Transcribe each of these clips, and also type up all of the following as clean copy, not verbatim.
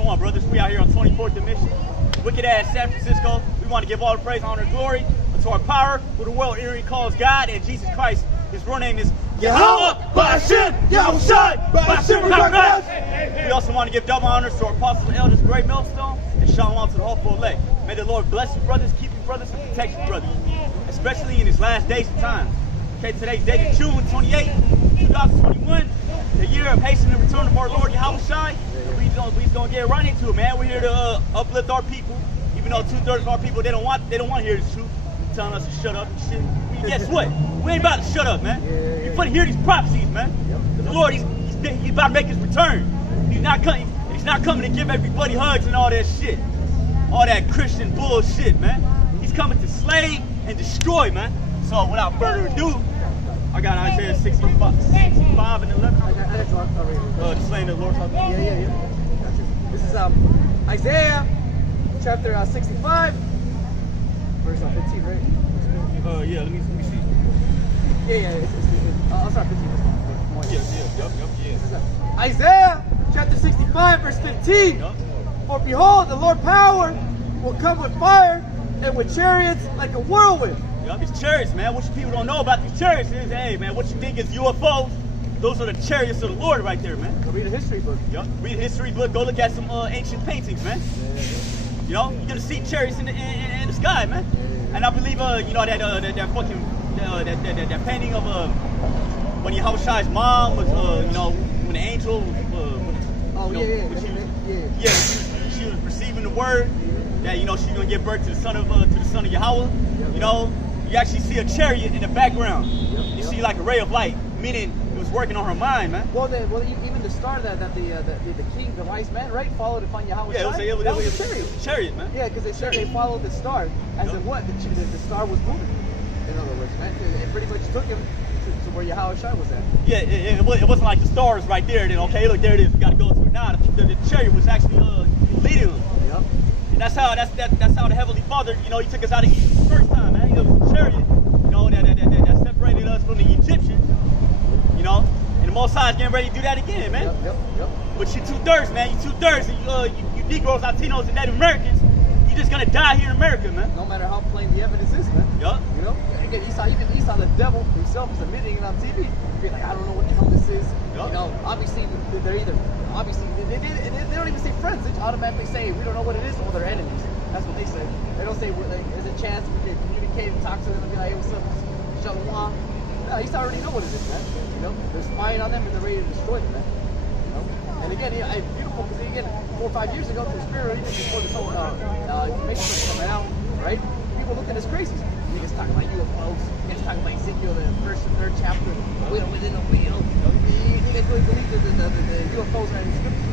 Shalom, brothers. We out here on 24th and Mission, wicked ass San Francisco. We want to give all the praise, honor, and glory to our power, who the world eerie calls God, and Jesus Christ. His real name is Yahweh, Ba'ashem, Yahushai, Ba'ashem. We also want to give double honors to our apostles and elders, great millstone, and shalom to the hopeful elect. May the Lord bless you, brothers, keep you, brothers, and protect you, brothers, especially in these last days and times. Okay, today's date is June 28, 2021, the year of hastening the return of our Lord Yahushai. We're gonna get right into it, man. We're here to uplift our people, even though 2/3 of our people they don't want to hear the truth, telling us to shut up and shit. Guess what? We ain't about to shut up, man. You finna hear these prophecies, man. The Lord, he's about to make his return. He's not coming to give everybody hugs and all that shit, all that Christian bullshit, man. He's coming to slay and destroy, man. So without further ado, I got Isaiah 65 and 11. The slaying of the Lord. Yeah. Gotcha. This is Isaiah chapter 65, verse 15, right? Yeah. Let me see. I'll start 15. Yeah. Isaiah chapter 65, verse 15. Yep. For behold, the Lord power will come with fire and with chariots like a whirlwind. These chariots, man. What you people don't know about these chariots is, hey, man, what you think is UFOs? Those are the chariots of the Lord right there, man. Go read a history book. Yep. Read a history book. Go look at some ancient paintings, man. You know, you're gonna see chariots in the sky, man. And I believe, you know, that painting of when Yahushai's mom was, you know, when the angel was, she was receiving the word that, you know, she's gonna give birth to the son of Yahweh. You know, you actually see a chariot in the background. You see like a ray of light, meaning it was working on her mind, man. Well, even the star that the king, the wise man, right, followed upon Yahweh. Yeah, it was a chariot, man. Yeah, because they followed the star, as in what? The star was moving. In other words, man, it pretty much took him to where Yahweh was at. Yeah, it wasn't like the stars right there. Then okay, look, there it is. We got to go to it now. The chariot was actually leading them. Yep. And that's how the Heavenly Father, you know, he took us out of Egypt the first time, man. It was a chariot, you know, that separated us from the Egyptians, you know. And the Most High is getting ready to do that again, man. Yep. But you 2/3, man. You 2/3, and you Negroes, Latinos, and Native Americans, you're just gonna die here in America, man. No matter how plain the evidence is, man. Yup. You know, again, Esau the devil himself is admitting it on TV. Being like, I don't know what the hell this is. Yep. You know, obviously they're either they don't even say friends. They automatically say we don't know what it is, or they're enemies. That's what they say. They don't say there's a chance we can communicate and talk to them and be like, hey, what's up, Shalom. No, Esau already know what it is, man. You know, they're spying on them and they're ready to destroy them, man. You know, and again, it's beautiful because again, 4 or 5 years ago, through spirit, even before this whole information was coming out, right? People looked at us crazy. Niggas talking about UFOs. Niggas talking about Ezekiel, the 1st and 3rd chapter. Wheel within a wheel. They really believe that the UFOs are in the scriptures.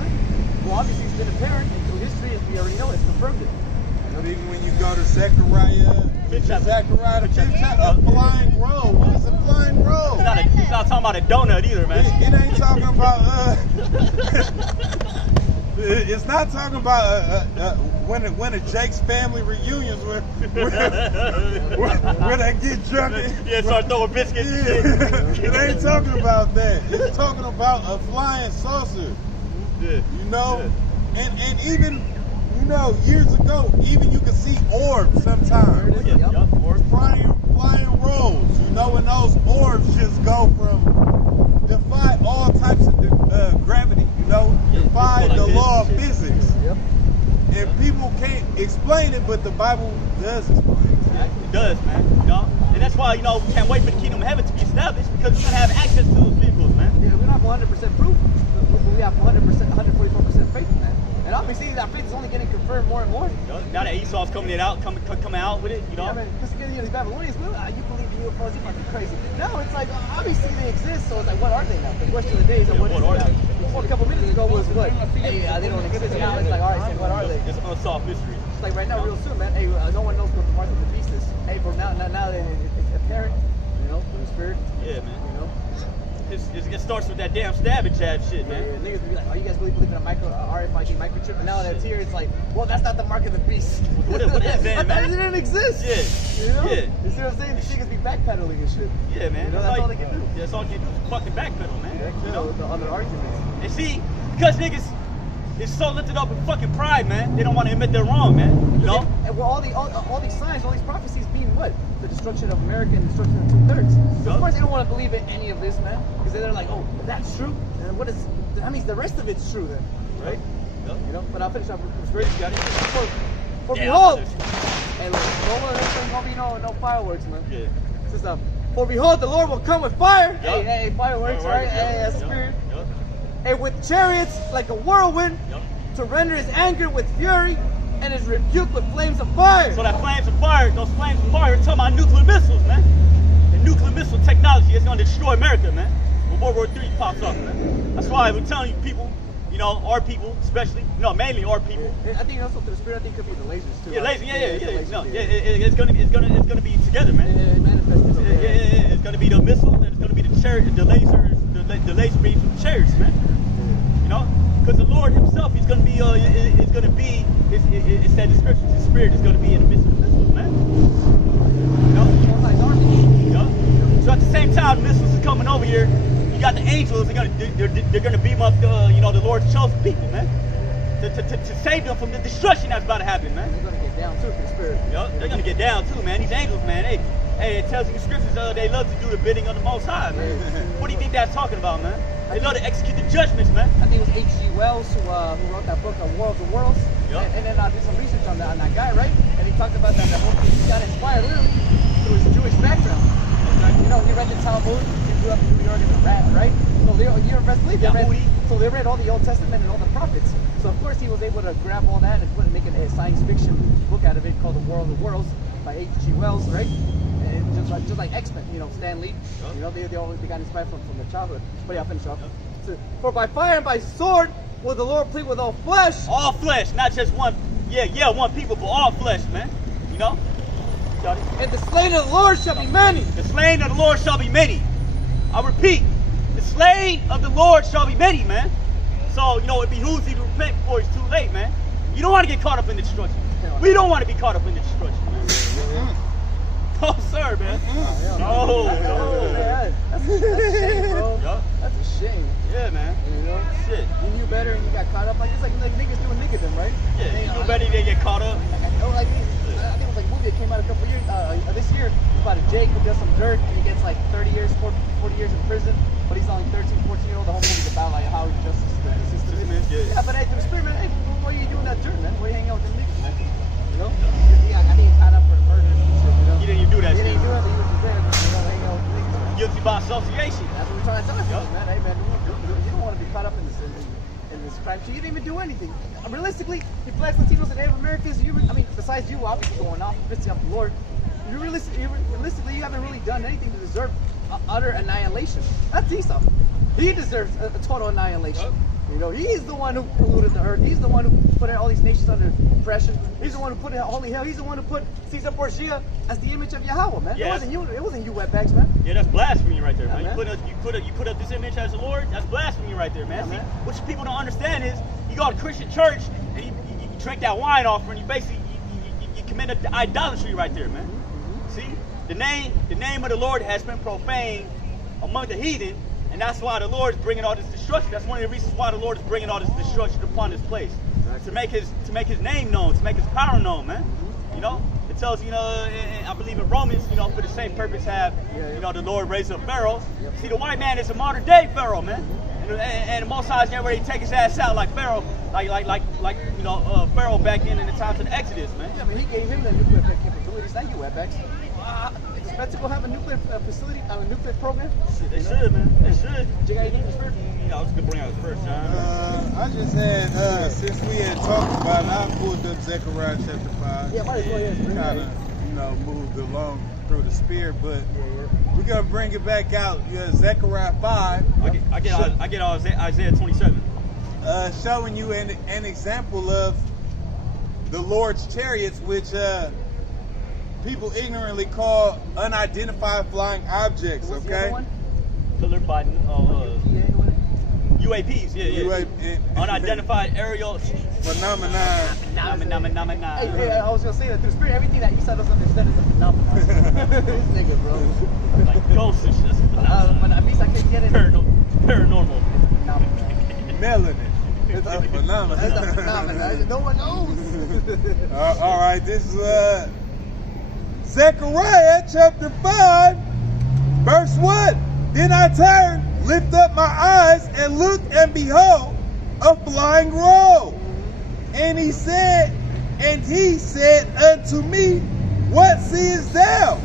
Well, obviously it's been apparent through history, as we already know, it's confirmed it. But even when you go to Zechariah, the 5th chapter, a flying roll. What is a flying roll? He's not talking about a donut either, man. It ain't talking about it's not talking about when a Jake's family reunions where they get drunk and start throwing biscuits. It ain't talking about that. It's talking about a flying saucer. Yeah. You know, and even, you know, years ago, even you could see orbs sometimes. Flying rolls, you know, and those orbs just go from defy all types of gravity, you know, defy the law of physics. Yep. And people can't explain it, but the Bible does explain it. It does, man. You know? And that's why, you know, we can't wait for the kingdom of heaven to be established, because we're going to have access to those vehicles, man. Yeah, we don't have 100% proof, but we have 100%, 144% faith in that. And obviously that faith is only getting confirmed more and more. You know, now that Esau's coming out with it, you know. Yeah, man, because these Babylonians, you believe in UFOs, you must be crazy. No, it's like, obviously they exist, so it's like, what are they now? The question of the day is, what are they? Before a couple minutes ago was what? Hey, they don't exist. Now it's like, all right, so what are they? It's unsolved mystery. It's like right now, real soon, man. Hey, no one knows what the mark of the beast is. Hey, but now that it's apparent, you know, through the spirit. Yeah, man. You know. It starts with that damn stabbing jab shit, man. Yeah, niggas be like, oh, you guys really believe in a RFID microchip? And now that it's here, it's like, well, that's not the mark of the beast. What is that, man? It didn't exist. Yeah. You know? Yeah. You see what I'm saying? These niggas be backpedaling and shit. Yeah, man. You know, that's all they can do. Yeah, that's all they can do is fucking backpedal, man. Yeah, you know? the other arguments. And see, because niggas, is so lifted up with fucking pride, man. They don't want to admit they're wrong, man. You know? And all these signs, all these prophecies mean what? The destruction of America and the destruction of 2/3. So of course they don't want to believe in any of this, man. Because they're like, oh, that's true. And what is? That means the rest of it's true then, right? Yep. You know. But I'll finish up with this verse. Got it. For Yeah, behold, and look, there's gonna be no fireworks, man. Yeah. This is for behold, the Lord will come with fire. Yep. Hey, fireworks, right? Yep. Hey, that's spirit. Yep. And with chariots like a whirlwind, Yep. to render his anger with fury and his rebuke with flames of fire. So that flames of fire, those flames of fire, are talking about nuclear missiles, man. The nuclear missile technology is going to destroy America, man. When World War III pops up, man. That's why we're telling you people, you know, our people, especially, no, mainly our people. I think also through the spirit, I think it could be the lasers too. Yeah, right? laser, yeah. Lasers, No, yeah, it's gonna be together, man. It manifests. Yeah. It's gonna be the missiles, and it's gonna be the chariot, the lasers, the laser beams from the chariots, man. You know, because the Lord Himself, He's gonna be, it's gonna be, it said the scriptures, His Spirit is gonna be in the midst of the missiles, man. You know, you know. So at the same time, the missiles are coming over here. You got the angels. They're gonna beam up the, you know, the Lord's chosen people, man, to save them from the destruction that's about to happen, man. They're gonna get down too for the spirit. Yep, they're gonna get down too, man. These angels, man. Hey, it tells you in the scriptures they love to do the bidding of the Most High, man. What do you think that's talking about, man? They love to execute the judgments, man. I think it was H.G. Wells who wrote that book, War of the Worlds. Yep. And then I did some research on that guy, right? And he talked about that whole thing. He got inspired literally through his Jewish background. You know, he read the Talmud. He grew up in New York as a rat, right? So you best believe they read all the Old Testament and all the prophets. So of course he was able to grab all that and make a science fiction book out of it called The War of the Worlds by H.G. Wells, right? And just like X-Men, you know, Stan Lee. You know, they got inspired from their childhood. But yeah, I'll finish off. So, for by fire and by sword will the Lord plead with all flesh. All flesh, not just one. Yeah, one people, but all flesh, man. You know. And the slain of the Lord shall be many. The slain of the Lord shall be many. I repeat, the slain of the Lord shall be many, man. So, you know, it behooves you to repent before it's too late, man. You don't want to get caught up in the destruction. We don't want to be caught up in the destruction, man. No, sir, man. No. That's a shame, bro. Yup. That's a shame. Yeah, man. You know? Shit. You knew better and you got caught up. Like, it's like niggas doing niggadom, right? Yeah, you knew better, they get caught up. I think it was like a movie that came out a couple years, this year, about a Jake who does some dirt and he gets like 30 years, 40 years in prison, but he's only 13, 14-year-old. The whole movie's about like how justice the system is. Yeah. Yeah, but hey, through the spirit, man, hey, why are you doing that dirt, man? Why are you hanging out with them niggas, man? You know? Yeah, I think he caught up for the murder and shit, you know? He didn't even do that He shit. didn't do it, but he was in jail, you know, hanging out with the niggas, man. Guilty by association. That's what we're trying to tell you, man. Hey, man, you don't want to be caught up in this crime. So you didn't even do anything. Realistically, the Blacks, Latinos, and Native Americans, besides you obviously going off, missing off the Lord, realistically, you haven't really done anything to deserve utter annihilation. That's Esau. He deserves a total annihilation. You know, he's the one who polluted the earth. He's the one who put all these nations under oppression. He's the one who put in holy hell. He's the one who put Caesar Borgia as the image of Yahweh, man. Yeah. It wasn't you, wetbacks, man. Yeah, that's blasphemy right there, man. Yeah, man. You put up this image as the Lord. That's blasphemy right there, man. Yeah, See, man. what people don't understand is you go to Christian church and you drink that wine offering. You basically you commit idolatry right there, man. Mm-hmm. See, the name of the Lord has been profaned among the heathen, and that's why the Lord is bringing all this destruction. That's one of the reasons why the Lord is bringing all this destruction upon this place, to make his name known, to make his power known, man. You know, it tells you know, I believe in Romans, you know, for the same purpose have you know the Lord raised up Pharaoh. See, the white man is a modern day Pharaoh, man, and the Most High is getting ready to take his ass out like Pharaoh, like you know Pharaoh back in the times of the Exodus, man. Yeah, I mean, he gave him the nuclear capabilities. Thank you, wetbacks. Does Mexico have a nuclear facility, a nuclear program? They should, man. They should. You got anything for spirit? I was gonna bring out his first, John. I just had, since we had talked about it, I pulled up Zechariah chapter 5. Yeah, might as well, yeah. Kind of, moved along through the spirit, but we're going to bring it back out. Zechariah 5. I get Isaiah 27. Showing you an example of the Lord's chariots, which people ignorantly call unidentified flying objects, What's the okay? other one? Delivered by UAPs, yeah. Unidentified aerial Phenomenon. Hey, I was gonna say that through spirit, everything that Esau doesn't understand is a phenomenon. This nigga, bro. Like ghosts and shit. But at least I can get it. Paranormal. It's a phenomenon. Melanin. It's a phenomenon. That's a phenomenon. No one knows. All right, this is Zechariah chapter 5, verse 1. Then I turned, lift up my eyes, and looked, and behold, a flying roll. And he said unto me, what seest thou?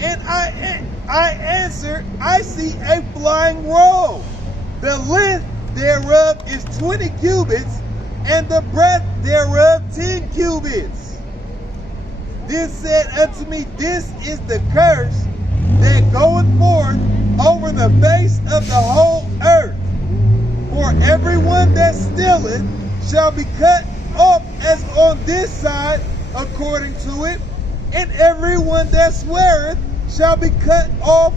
And I answered, I see a flying roll. The length thereof is 20 cubits, and the breadth thereof 10 cubits. Then said unto me, this is the curse that goeth forth over the face of the whole earth. For everyone that stealeth shall be cut off as on this side according to it, and everyone that sweareth shall be cut off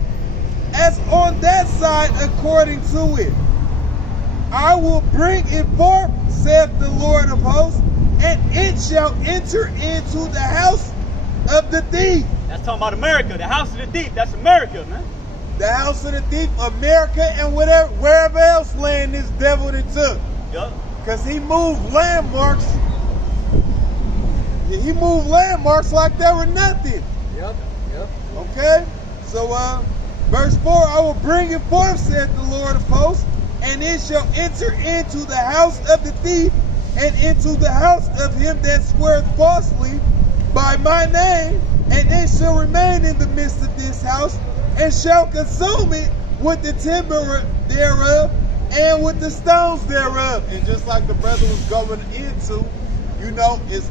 as on that side according to it. I will bring it forth, saith the Lord of hosts, and it shall enter into the house of the thief. That's talking about America, the house of the thief. That's America, man. The house of the thief, America, and wherever else land this devil that took. Yup. Because he moved landmarks. He moved landmarks like they were nothing. Yep. Okay? So, verse 4, I will bring it forth, saith the Lord of hosts, and it shall enter into the house of the thief, and into the house of him that sweareth falsely by my name, and it shall remain in the midst of this house, and shall consume it with the timber thereof, and with the stones thereof. And just like the brother was going into, you know, it's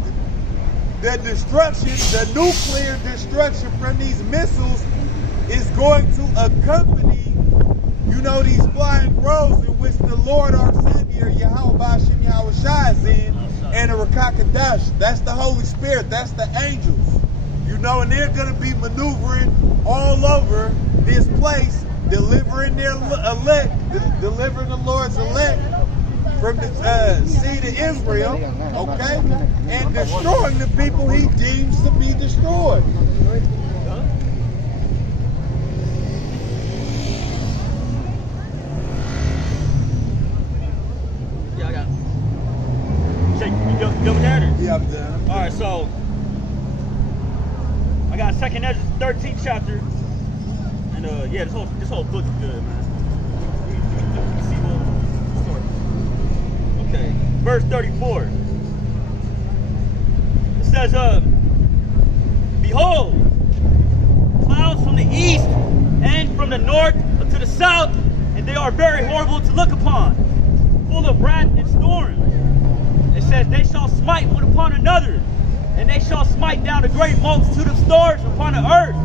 the destruction, the nuclear destruction from these missiles is going to accompany, you know, these flying rolls in which the Lord our Savior, Yahweh Bashim Yahweh Shai is in, and the Rakakadash. That's the Holy Spirit. That's the angels. You know, and they're going to be maneuvering all over this place, delivering their elect, delivering the Lord's elect from the seed of Israel, okay, and destroying the people he deems to be destroyed. Yeah, I got it. Shake, you done with that? Or? Yeah, I'm done. All right, so I got 2nd Ezra 13th chapter, and yeah, this whole book is good, man. See what story. Okay, verse 34. It says, behold, clouds from the east and from the north to the south, and they are very horrible to look upon, full of wrath and storms. It says, they shall smite one upon another, and they shall smite down a great multitude of stars upon the earth,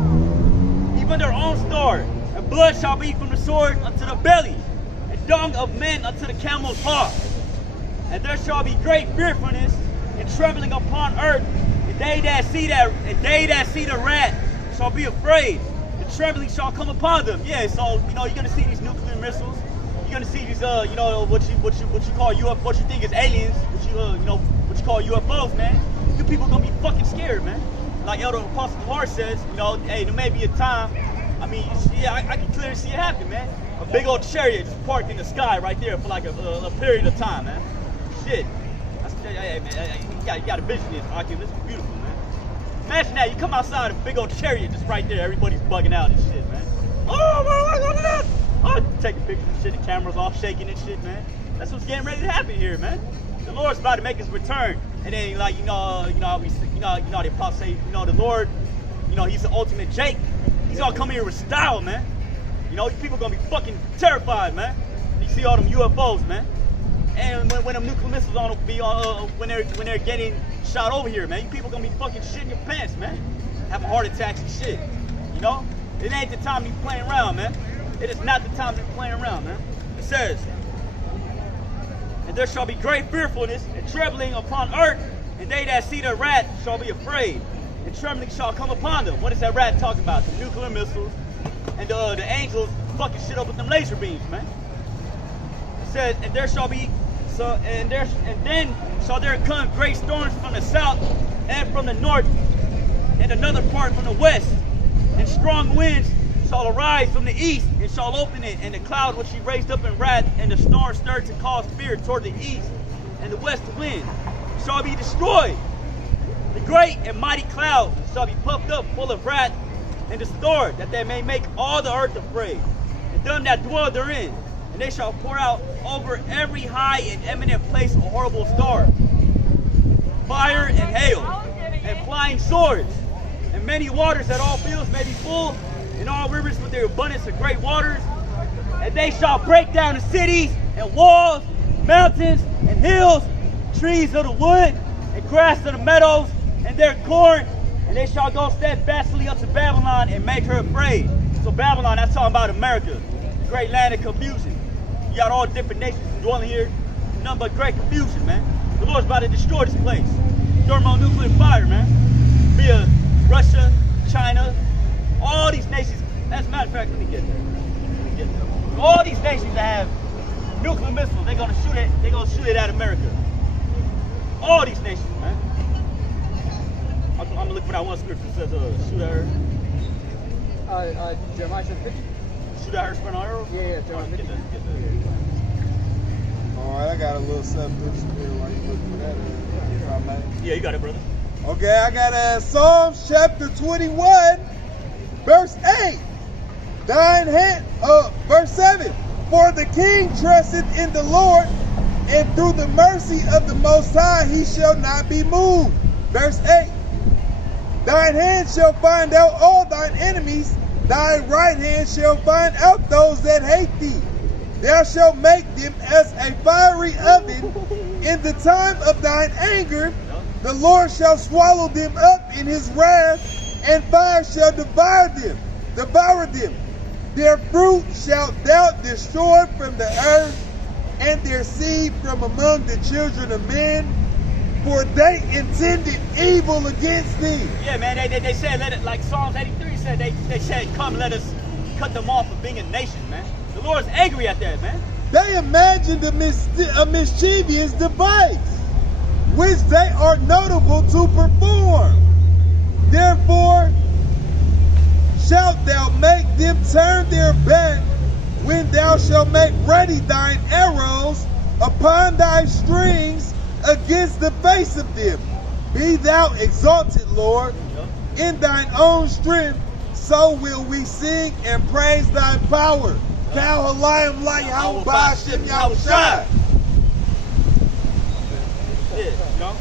even their own star. And blood shall be from the sword unto the belly, and dung of men unto the camel's haw. And there shall be great fearfulness and trembling upon earth, and they that see the wrath shall be afraid. The trembling shall come upon them. Yeah, so you know you're gonna see these nuclear missiles. You're gonna see these you know what you call UFO, what you think is aliens, what you call UFOs, man. You people gonna be fucking scared, man. Like Elder Apostle Hart says, you know, hey, there may be a time. I mean, yeah, I can clearly see it happen, man. A big old chariot just parked in the sky right there for like a period of time, man. Shit. Hey, man, you gotta vision this, Aki. This is beautiful, man. Imagine that, you come outside, a big old chariot just right there, everybody's bugging out and shit, man. Oh, taking pictures and shit, the camera's off, shaking and shit, man. That's what's getting ready to happen here, man. The Lord's about to make his return. And then, like, you know, the apostle say, you know, the Lord, you know, he's the ultimate Jake. He's gonna come here with style, man. You know, these people gonna be fucking terrified, man. You see all them UFOs, man. And when them nuclear missiles on be when they're getting shot over here, man, you people gonna be fucking shitting your pants, man. Having heart attacks and shit. You know? It ain't the time to be playing around, man. It is not the time to be playing around, man. It says, and there shall be great fearfulness and trembling upon earth, and they that see the wrath shall be afraid, and trembling shall come upon them. What is that wrath talking about? The nuclear missiles and the angels fucking shit up with them laser beams, man. It says, and there shall be and then shall there come great storms from the south and from the north, and another part from the west, and strong winds shall arise from the east, and shall open it, and the cloud which he raised up in wrath, and the storm stirred to cause fear toward the east, and the west wind shall be destroyed. The great and mighty cloud shall be puffed up full of wrath and distorted, that they may make all the earth afraid, and them that dwell therein. And they shall pour out over every high and eminent place a horrible star, fire and hail, and flying swords, and many waters, that all fields may be full, and all rivers with their abundance of great waters. And they shall break down the cities and walls, mountains and hills, trees of the wood, and grass of the meadows, and their corn. And they shall go steadfastly up to Babylon and make her afraid. So Babylon, that's talking about America, the great land of confusion. You got all different nations dwelling here, nothing but great confusion, man. The Lord's about to destroy this place. Thermonuclear fire, man. Via Russia, China, all these nations. As a matter of fact, let me get there. All these nations that have nuclear missiles, they're gonna shoot it. They're gonna shoot it at America. All these nations, man. I'm gonna look for that one scripture that says, shoot at her. Jeremiah 50. Shoot at her, spread on arrows. Yeah, Jeremiah 50. Get that. All right, I got a little something here while you look for that, if I may. Yeah, you got it, brother. Okay, I got Psalms chapter 21, verse 8. Thine hand, verse 7. For the king trusteth in the Lord, and through the mercy of the Most High he shall not be moved. Verse 8. Thine hand shall find out all thine enemies, thy right hand shall find out those that hate thee. Thou shalt make them as a fiery oven in the time of thine anger. The Lord shall swallow them up in his wrath, and fire shall devour them. Their fruit shalt thou destroy from the earth, and their seed from among the children of men, for they intended evil against thee. Yeah, man, they said, let it, like Psalms 83 said, they said, come, let us cut them off of being a nation, man. The Lord's angry at that, man. They imagined a mischievous device, which they are notable to perform. Therefore shalt thou make them turn their back, when thou shalt make ready thine arrows upon thy strings against the face of them. Be thou exalted, Lord, in thine own strength, so will we sing and praise thy power. Kal Halayim Layahau Ba'ashem Yahushai. Yeah, you know?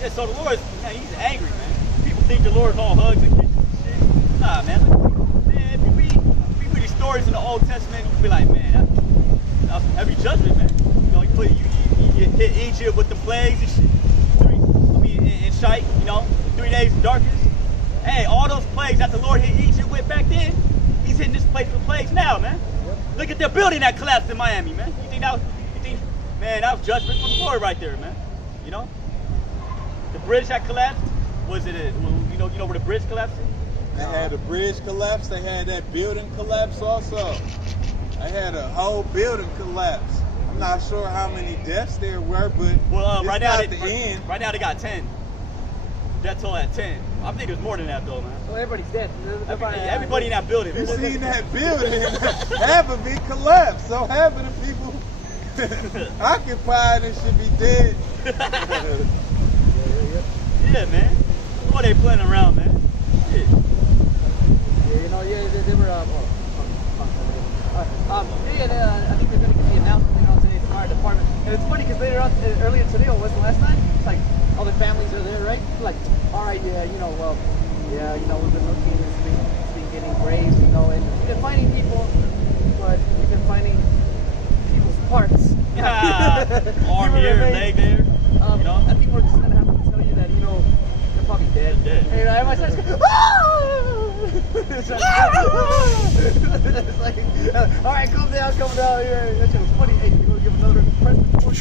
Yeah, so the Lord, man, he's angry, man. People think the Lord's all hugs and kisses and shit. Nah, man. Man, if you read these stories in the Old Testament, you can be like, man, that's heavy judgment, man. You know, you hit Egypt with the plagues and shit. And shite, you know, 3 days of darkness. Hey, all those plagues that the Lord hit Egypt with back then, he's hitting this place with plagues now, man. Look at the building that collapsed in Miami, man. You think, man, that was judgment from the Lord right there, man. You know? The bridge that collapsed, was it you know where the bridge collapsed? They had a bridge collapse. They had that building collapse also. They had a whole building collapse. I'm not sure how many deaths there were, but right now end. Right now they got 10. Death toll at 10. I think there's more than that though, man. Well, everybody's dead. Everybody in that building. You seen that building? Half of it collapsed, so half of the people occupied and should be dead. Yeah, man. What they playing around, man? Shit. Yeah, you know, they were. I think they're going to get the announcement on today's fire department. And it's funny because later on, earlier today, or was it last night? It's like all the families are there, right? Like, all right, yeah, you know, well, yeah, you know, we've been looking, it's been getting graves, you know, and we've been finding people, but we've been finding people's parts. Arm here, leg there. You know? I think we're just going to have to tell you that, you know, they're probably dead. They're dead. And, you know, everybody starts going, it's like, all right, calm down. Yeah, that shit was funny. Hey, you want to give another present before you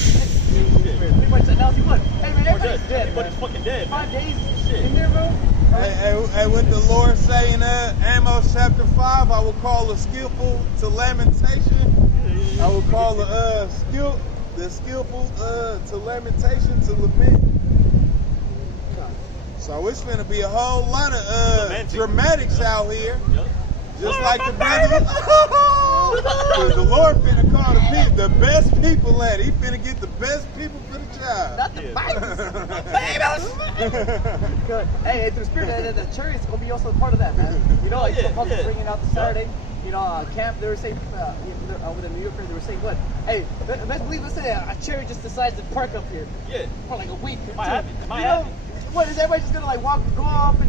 anybody said, now see what? Hey, man, everybody's dead. Everybody's fucking dead, man. 5 days Shit. in there, bro. Hey, what the Lord say in Amos chapter 5, I will call a skillful to lamentation. I will call the skillful to lamentation to lament. So it's going to be a whole lot of dramatics out here. Yep. Just like the brother. Because the Lord finna call the best people at it. He finna get the best people for the job. Not the babies. Good. Hey, through the Spirit, the chariot's gonna be also part of that, man. You know, like Paul's bringing out the Saturday. You know, camp. They were saying with the New Yorker, they were saying what? Hey, let's say a chariot just decides to park up here. Yeah. For like a week. It might happen. It might happen. What is everybody just gonna like go up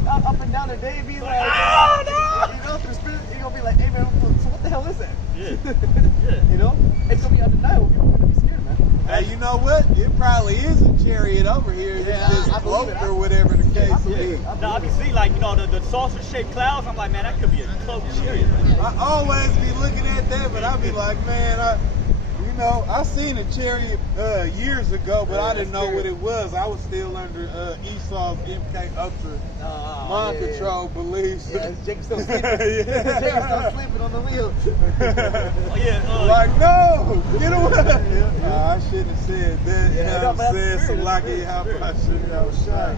and down their day and be like, oh no! You know, through Spirit, you're gonna be like, hey man, so what the hell is that? Yeah. Yeah. You know, it's gonna be undeniable. People are gonna be scared, man. Hey, you know what? It probably is a chariot over here. Yeah, It's just I believe cloaked it. or whatever the case may be. Now I can see like, you know, the saucer-shaped clouds. I'm like, man, that could be a cloaked chariot. Man. I always be looking at that, but I be like, man, I seen a chariot years ago, but I didn't know what it was. I was still under Esau's MK Ultra mind control beliefs. Yeah, Jake's still sleeping. Jake's still sleeping on the wheel. Like, no, get away. I shouldn't have said that. You know what I'm saying? So like it, how I should have shot.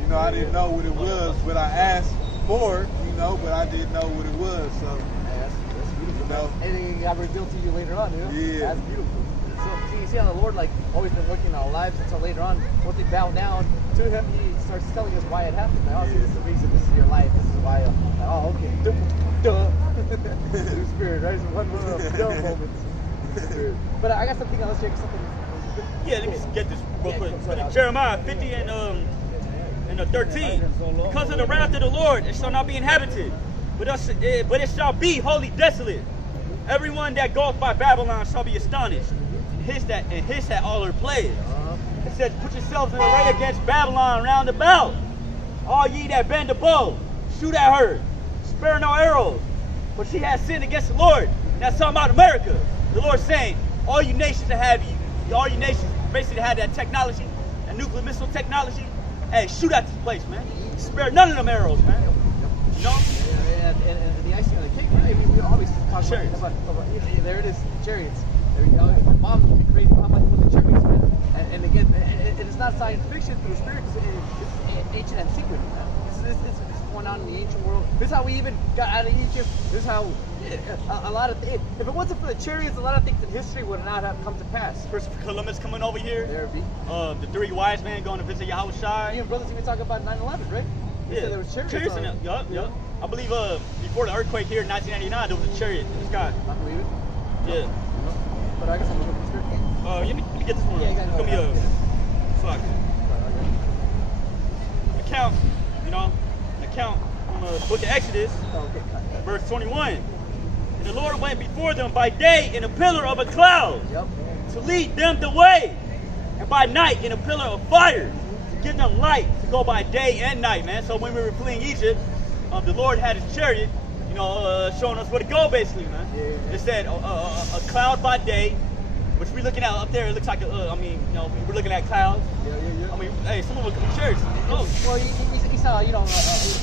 You know, I didn't know what it was, but I asked for it, you know, but I didn't know what it was. So, That's beautiful. you know. And then it got revealed to you later on, you know? Yeah. That's beautiful. So, you see how the Lord, like, always been working in our lives until later on, once we bow down to Him, He starts telling us why it happened. Like, oh, see, this is the reason, this is your life, this is why. Like, oh, okay. Duh. New Spirit, right? So one of the dumb moments. But I got something else, Jake, something. Yeah, let me just get this real quick. Jeremiah 50 and 13. Because of the wrath of the Lord, it shall not be inhabited, but it shall be wholly desolate. Everyone that goeth by Babylon shall be astonished, and hiss at all her plagues. It says, put yourselves in array against Babylon round about. All ye that bend the bow, shoot at her, spare no arrows, for she has sinned against the Lord. And that's talking about America. The Lord's saying, all you nations that have all you nations basically have that technology, that nuclear missile technology, hey, shoot at this place, man. Spare none of them arrows, man. You know? And the icing on the cake, right? I mean, we always talk about there it is, chariots. There you go. The bombs would be crazy. How much with the chariots, man? And again, it's not science fiction through spirit. It's ancient antiquity, man. It's going on in the ancient world. This is how we even got out of Egypt. This is how a lot of things. If it wasn't for the chariots, a lot of things in history would not have come to pass. Christopher Columbus coming over here. There be. The three wise men going to visit Yahushua. Me and brothers even talk about 9/11, right? They said there was chariots on it. Yup. I believe before the earthquake here in 1999, there was a chariot in the sky. I believe it. Yeah. But I guess I'm looking for Let me get this one. Yeah, you It's gotta gonna be go. fuck. Account, an account from the book of Exodus, verse 21. And the Lord went before them by day in a pillar of a cloud to lead them the way, and by night in a pillar of fire to give them light to go by day and night, man. So when we were fleeing Egypt, the Lord had His chariot, showing us where to go, basically, man. It said a cloud by day, which we're looking at up there. It looks like we're looking at clouds. I mean, hey, some of us could be chariots. Oh. Well, he saw, he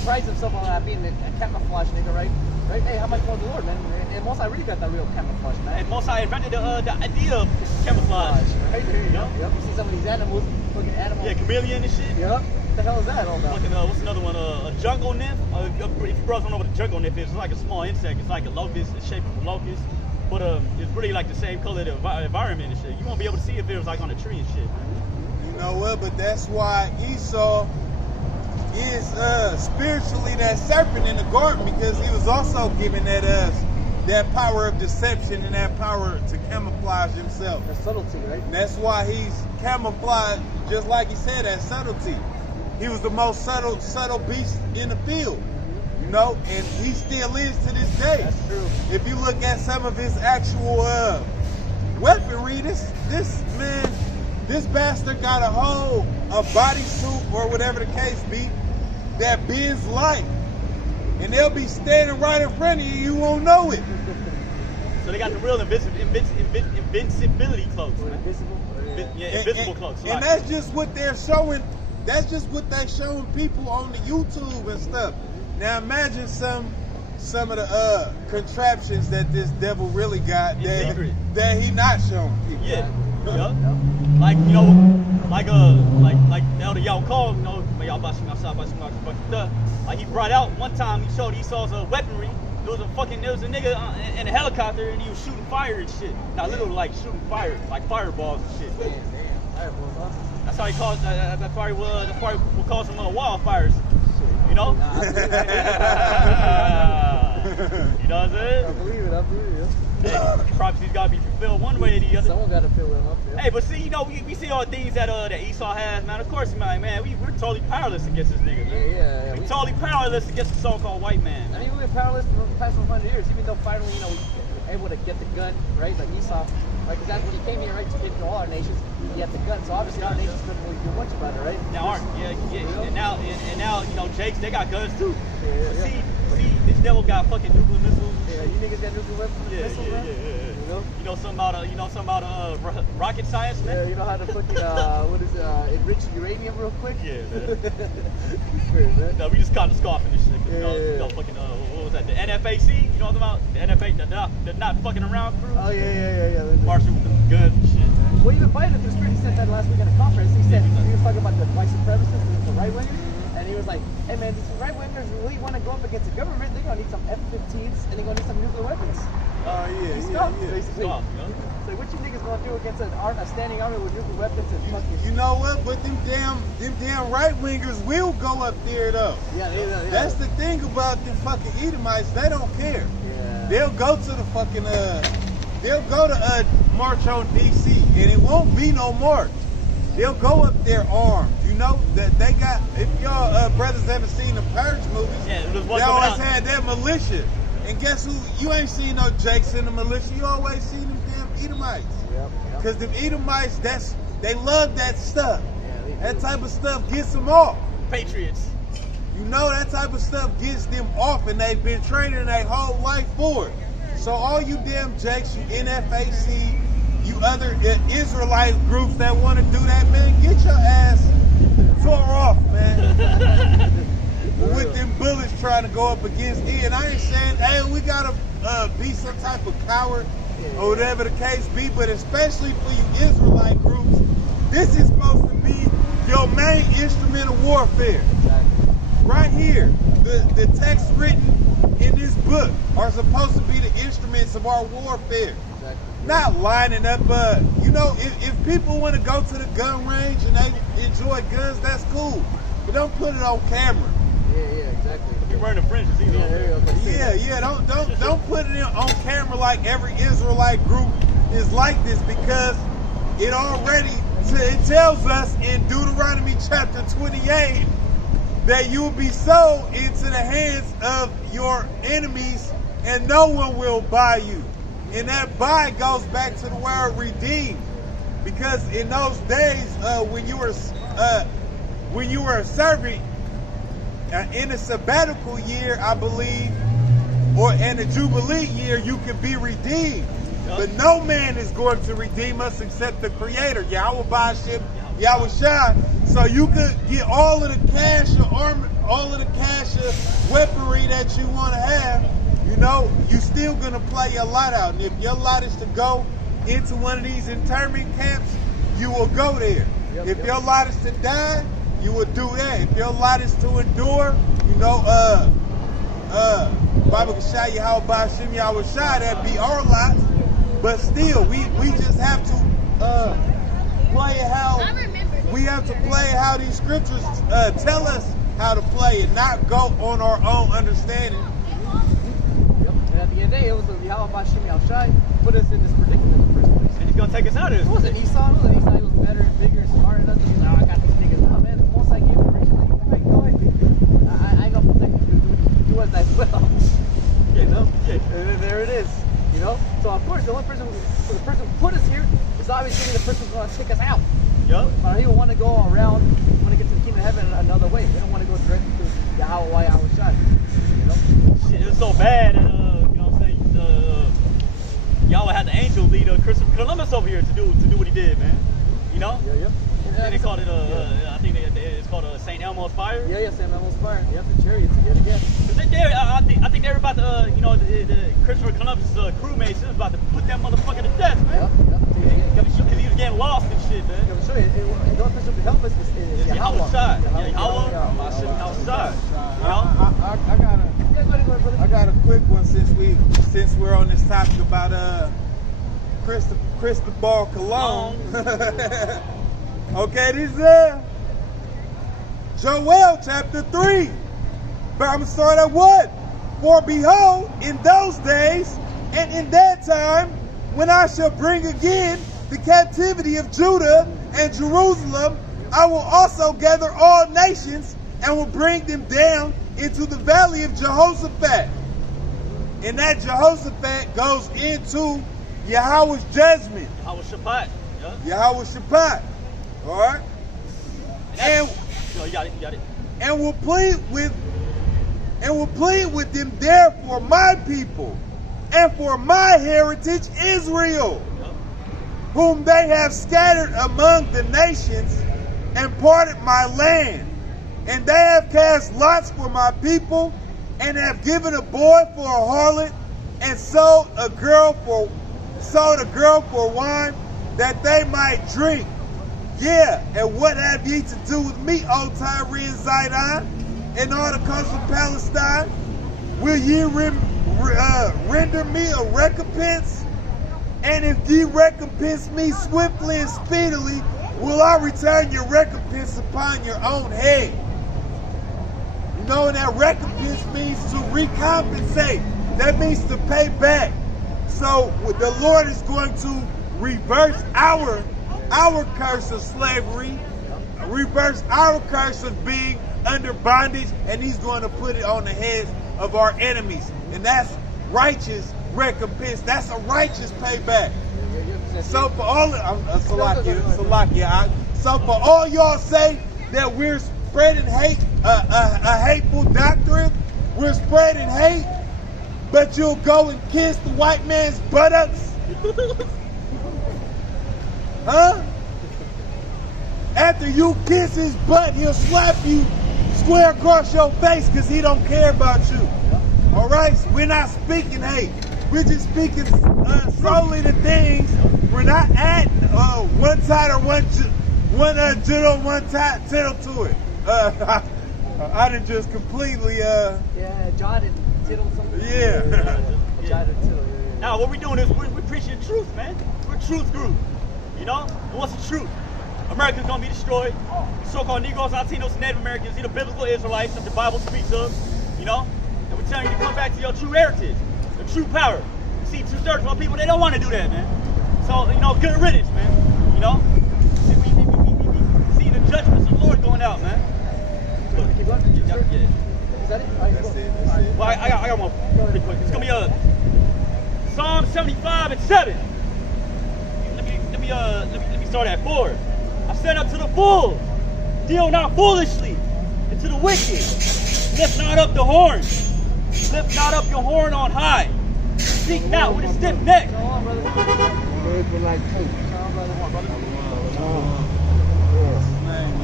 prides himself on being a camouflage nigga, right? Right? Hey, how much more the Lord, man? And Mosai really got that real camouflage, man. And Mosai invented the idea of camouflage. Right there, you know? Yep. You see some of these animals, looking animals. Yeah, chameleon and shit. Yep. What the hell is that all about? Fucking, what's another one? A jungle nymph. If you brothers don't know what a jungle nymph is, it's like a small insect. It's like a locust. It's shaped of a locust. But it's really like the same color the environment and shit. You won't be able to see if it was like on a tree and shit, man. You know what? But that's why Esau is spiritually that serpent in the garden, because he was also given that power of deception and that power to camouflage himself. The subtlety, right? And that's why he's camouflaged, just like he said, that subtlety. He was the most subtle beast in the field. And he still is to this day. That's true. If you look at some of his actual weaponry, this bastard got a bodysuit or whatever the case be that bends light, and they'll be standing right in front of you. You won't know it. So they got the real invincibility cloaks, man. Invisible cloaks. And that's just what they're showing. That's just what they're showing people on the YouTube and stuff. Now imagine some of the contraptions that this devil really got that he not showing people. Yeah. Like now the y'all call, like he brought out one time, he showed Esau's weaponry, there was a nigga in a helicopter and he was shooting fire and shit. Not literally like shooting fire, like fireballs and shit. Damn, fireballs, huh? That's how he calls. That's probably what caused some wildfires. You know? Nah, You know what I'm saying? I believe it. Hey, prophecy's gotta be fulfilled one way or the other. Someone got to fill them up. Yeah. Hey, but see, you know, we see all the things that Esau has, man. Of course, man, we're totally powerless against this nigga, man. Yeah. We're totally powerless against the so-called white man. I mean, we've been powerless for the past 100 years, even though finally, we were able to get the gun, right? Like Esau, right? Because that's when he came here, right? To get to all our nations, he had the gun. So obviously, our nations couldn't really do much about it, right? Now, and now, you know, Jakes, they got guns too. Yeah. See, this devil got fucking nuclear missiles. Yeah, you niggas got nuclear weapons, missiles, man? You know something about rocket science, Yeah, man. you know how to fucking enrich uranium real quick? Yeah, man. Weird, man. No, we just kind of scoffing this shit. You know, Yeah. fucking what was that? The NFAC? You know what I'm talking about? The NFA, the not fucking around crew. Oh yeah. Marching with them guns and shit, man. Well, even Biden, the spirit, he said that last week at a conference. He said he was talking about the white supremacists, the right wingers, and he was like, "Hey man, these right wingers really want to go up against the government. They're gonna need some F-15s and they're gonna need some nuclear weapons." He's scuffed, basically. Scuffed, yeah. So what you niggas gonna do against a standing army with nuclear weapons and fucking? You know what? But them damn right wingers will go up there though. Yeah. That's the thing about the fucking Edomites. They don't care. Yeah. They'll go to the fucking they'll go to march on DC, and it won't be no march. They'll go up there armed. You know that they got. If y'all brothers ever seen the Purge movies, Yeah, it was one they coming always out. had that militia. And guess who? You ain't seen no Jakes in the militia. You always see them damn Edomites. Yep. Cause the Edomites, they love that stuff. Yeah, they That do. type of stuff gets them off. Patriots. You know, that type of stuff gets them off, and they've been training their whole life for it. So all you damn Jakes, you NFAC, you other Israelite groups that want to do that, man, get your ass tore off, man. With them bullets trying to go up against it. And I ain't saying, hey, we gotta be some type of coward or whatever the case be, but especially for you Israelite groups, this is supposed to be your main instrument of warfare. Exactly. Right here, the text written in this book are supposed to be the instruments of our warfare. Exactly. Not lining up, you know, if people want to go to the gun range and they enjoy guns, that's cool. But don't put it on camera. Yeah, exactly. You're wearing the fringes, either. Yeah, there you go. Yeah, don't put it on camera like every Israelite group is like this, because it tells us in Deuteronomy chapter 28 that you will be sold into the hands of your enemies and no one will buy you. And that buy goes back to the word redeem, because in those days when you were a servant in a sabbatical year, I believe, or in a jubilee year, you could be redeemed. But no man is going to redeem us except the Creator, Yahweh Bashim, Yahweh Shai. So you could get all of the cash or armor, all of the cash or weaponry that you want to have. You know, you still gonna play your lot out. And if your lot is to go into one of these internment camps, you will go there. If your lot is to die, you will do that. If your lot is to endure, you know, Bible Kashai Yahweh Bashim Yahweh Shai, that be our lot. But still, we just have to play how these scriptures tell us how to play, and not go on our own understanding. Yep. And at the end of the day, it was Yahweh Bashim Yahushai put us in this predicament in the first place. And he's gonna take us out of this. It wasn't Esau. He was better and bigger and smarter than us. He was like, oh, I got these niggas. No, man, the most I gave him rich, like, go ahead. I ain't gonna protect you. Do as I will. You know? And then there it is. You know? So, of course, the person who put us here is obviously the person who's gonna take us out. Yup. He will want to go around, want to get to the kingdom of heaven another way. They don't want to go directly to Yahweh Yahushai. You know? Shit, it was so bad. You know what I'm saying? Yahweh had the angel lead Christopher Columbus over here to do what he did, man. You know? Yeah. And they called it I think it's called St. Elmo's Fire. Yeah, St. Elmo's Fire. Yep, the chariots yet again. Cause I think they're about to, you know, the Christopher Columbus crewmates is about to put that motherfucker to death, man. Because he was getting lost and shit, man. I'm sure the only person who can help us is Yahweh Yahweh. Shai. Yahweh. Yahweh Shai. You know? I got a I got a quick one since we're on this topic about Cristobal Colon. Okay, this is Joel chapter 3. But I'm gonna start at 1. For behold, in those days and in that time, when I shall bring again the captivity of Judah and Jerusalem, I will also gather all nations and will bring them down into the valley of Jehoshaphat. And that Jehoshaphat goes into Yahweh's judgment. Yahweh Shabbat. Yeah. Yahweh Shabbat. All right? And you got it. and will plead with them therefore my people and for my heritage Israel, whom they have scattered among the nations and parted my land. And they have cast lots for my people and have given a boy for a harlot and sold a girl for wine that they might drink. Yeah, and what have ye to do with me, O Tyre and Zidon, and all the coasts of Palestine? Will ye render me a recompense? And if ye recompense me swiftly and speedily, will I return your recompense upon your own head? You know, and that recompense means to recompensate. That means to pay back. So the Lord is going to reverse our curse of slavery, reverse our curse of being under bondage, and he's going to put it on the heads of our enemies. And that's righteous recompense. That's a righteous payback. So for all so for all y'all say that we're spreading hate, a hateful doctrine, we're spreading hate, but you'll go and kiss the white man's buttocks? Huh? After you kiss his butt, he'll slap you square across your face because he don't care about you. All right? So we're not speaking hate. We're just speaking solely the things. We're not adding one side or one jittle, one tittle to it. I done just completely John and tittle something. Yeah. John and tittle. Now what we're doing is we're preaching the truth, man. We're a truth group. You know? And what's the truth? America's gonna be destroyed. So-called Negroes, Latinos, and Native Americans, these are biblical Israelites that the Bible speaks of. You know? And we're telling you to come back to your true heritage, the true power. See, two-thirds of our people, they don't want to do that, man. So, you know, good riddance, man. You know? See the judgments of the Lord going out, man. Look, Keep going. yeah. Is that it? That's it. Well, I got one pretty quick. It's gonna be Psalm 75 and 7. Let me start at 4. I said unto the fools, deal not foolishly, and to the wicked, lift not up the horn. Lift not up your horn on high. Speak not with a stiff neck. Come on, brother. What's his name?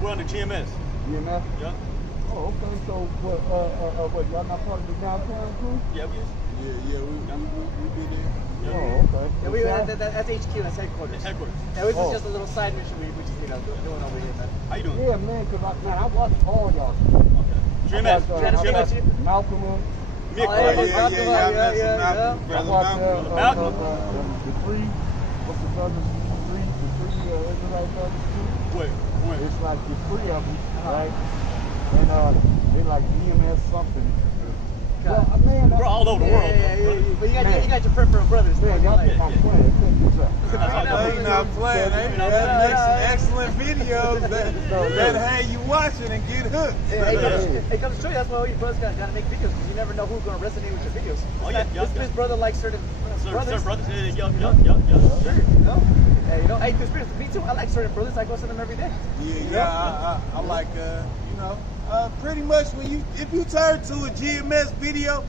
We're on the GMS. EMF? Yeah. Oh, okay. So, what, y'all not part of the downtown crew? Yeah, we is. Yeah, we be there. Yeah. Oh, okay. Yeah, that's HQ, that's headquarters. It's headquarters. Yeah, this is just a little side mission we just, doing over here, man. How you doing? Yeah, man, because I watched all y'all. Okay. GMS. I GMS. watched Malcolm. Mick. Oh, Yeah. I Brother watched Malcolm. the three, what's the brothers, the three Israelite brothers too. Wait. It's like the three of them, right? And they like EMS something. Well, man, We're all over the world. Yeah. But you got your peripheral brothers. Man, y'all Like- not playing. Check this out. They not playing. They make some excellent videos that have you watching and get hooked. Hey, come to show you, that's why all your brothers gotta make videos, because you never know who's gonna resonate with your videos. Oh, yeah. This brother likes certain brothers. Certain brothers. Yeah. Sure, you know? Hey, hey, conspiracy, me too. I like certain brothers. I go to them every day. Yeah, I like, pretty much if you turn to a GMS video,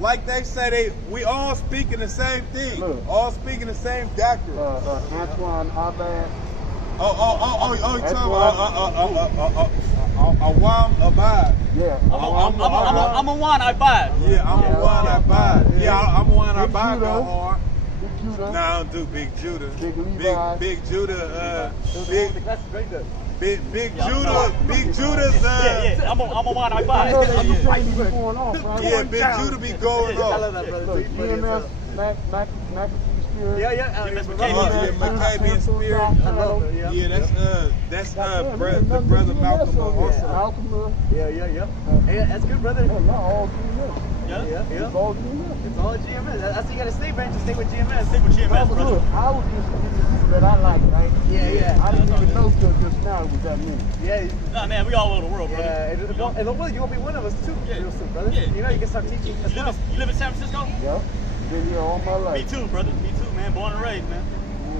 like they say, we all speaking the same thing, all speaking the same doctrine. Antoine Abad. You talking about Awam Abad? Yeah. I'm a one I buy. Yeah, I'm a one I buy. Yeah, I'm a one I buy. Go hard. Big Judah. Judah. No, I don't do Big Judah. Big Levi. Big Judah. The glasses very good. Big Judah. Big Judah's. Yeah. I'm on mine. I buy I know it. that you fight be going off, right? Yeah, Big Judah be going I love off. that, brother. Look, He's funny as GMS, hell. McAfee Spirit. Yeah. GMS Yeah, Maccabean Spirit. I love it. Yeah, that's Goddamn, the brother Malcolm also. Malcolm. Yeah. Hey, that's good, brother. Hey, y'all all GMS. Yeah. It's all GMS. It's all GMS. That's what you gotta stay, man. Just stay with GMS. Stick with GMS, Look, brother. I was just the people that I like, right? Yeah. I didn't even know till just now it was that many. Yeah. Nah, man, we all over the world, brother. Yeah, and the one you will be one of us too, Yeah. real soon, brother. Yeah. You know, you can start teaching as well. You live in San Francisco? Yep. Been here all my Me life. too, brother. Me too, man. Born and raised, man.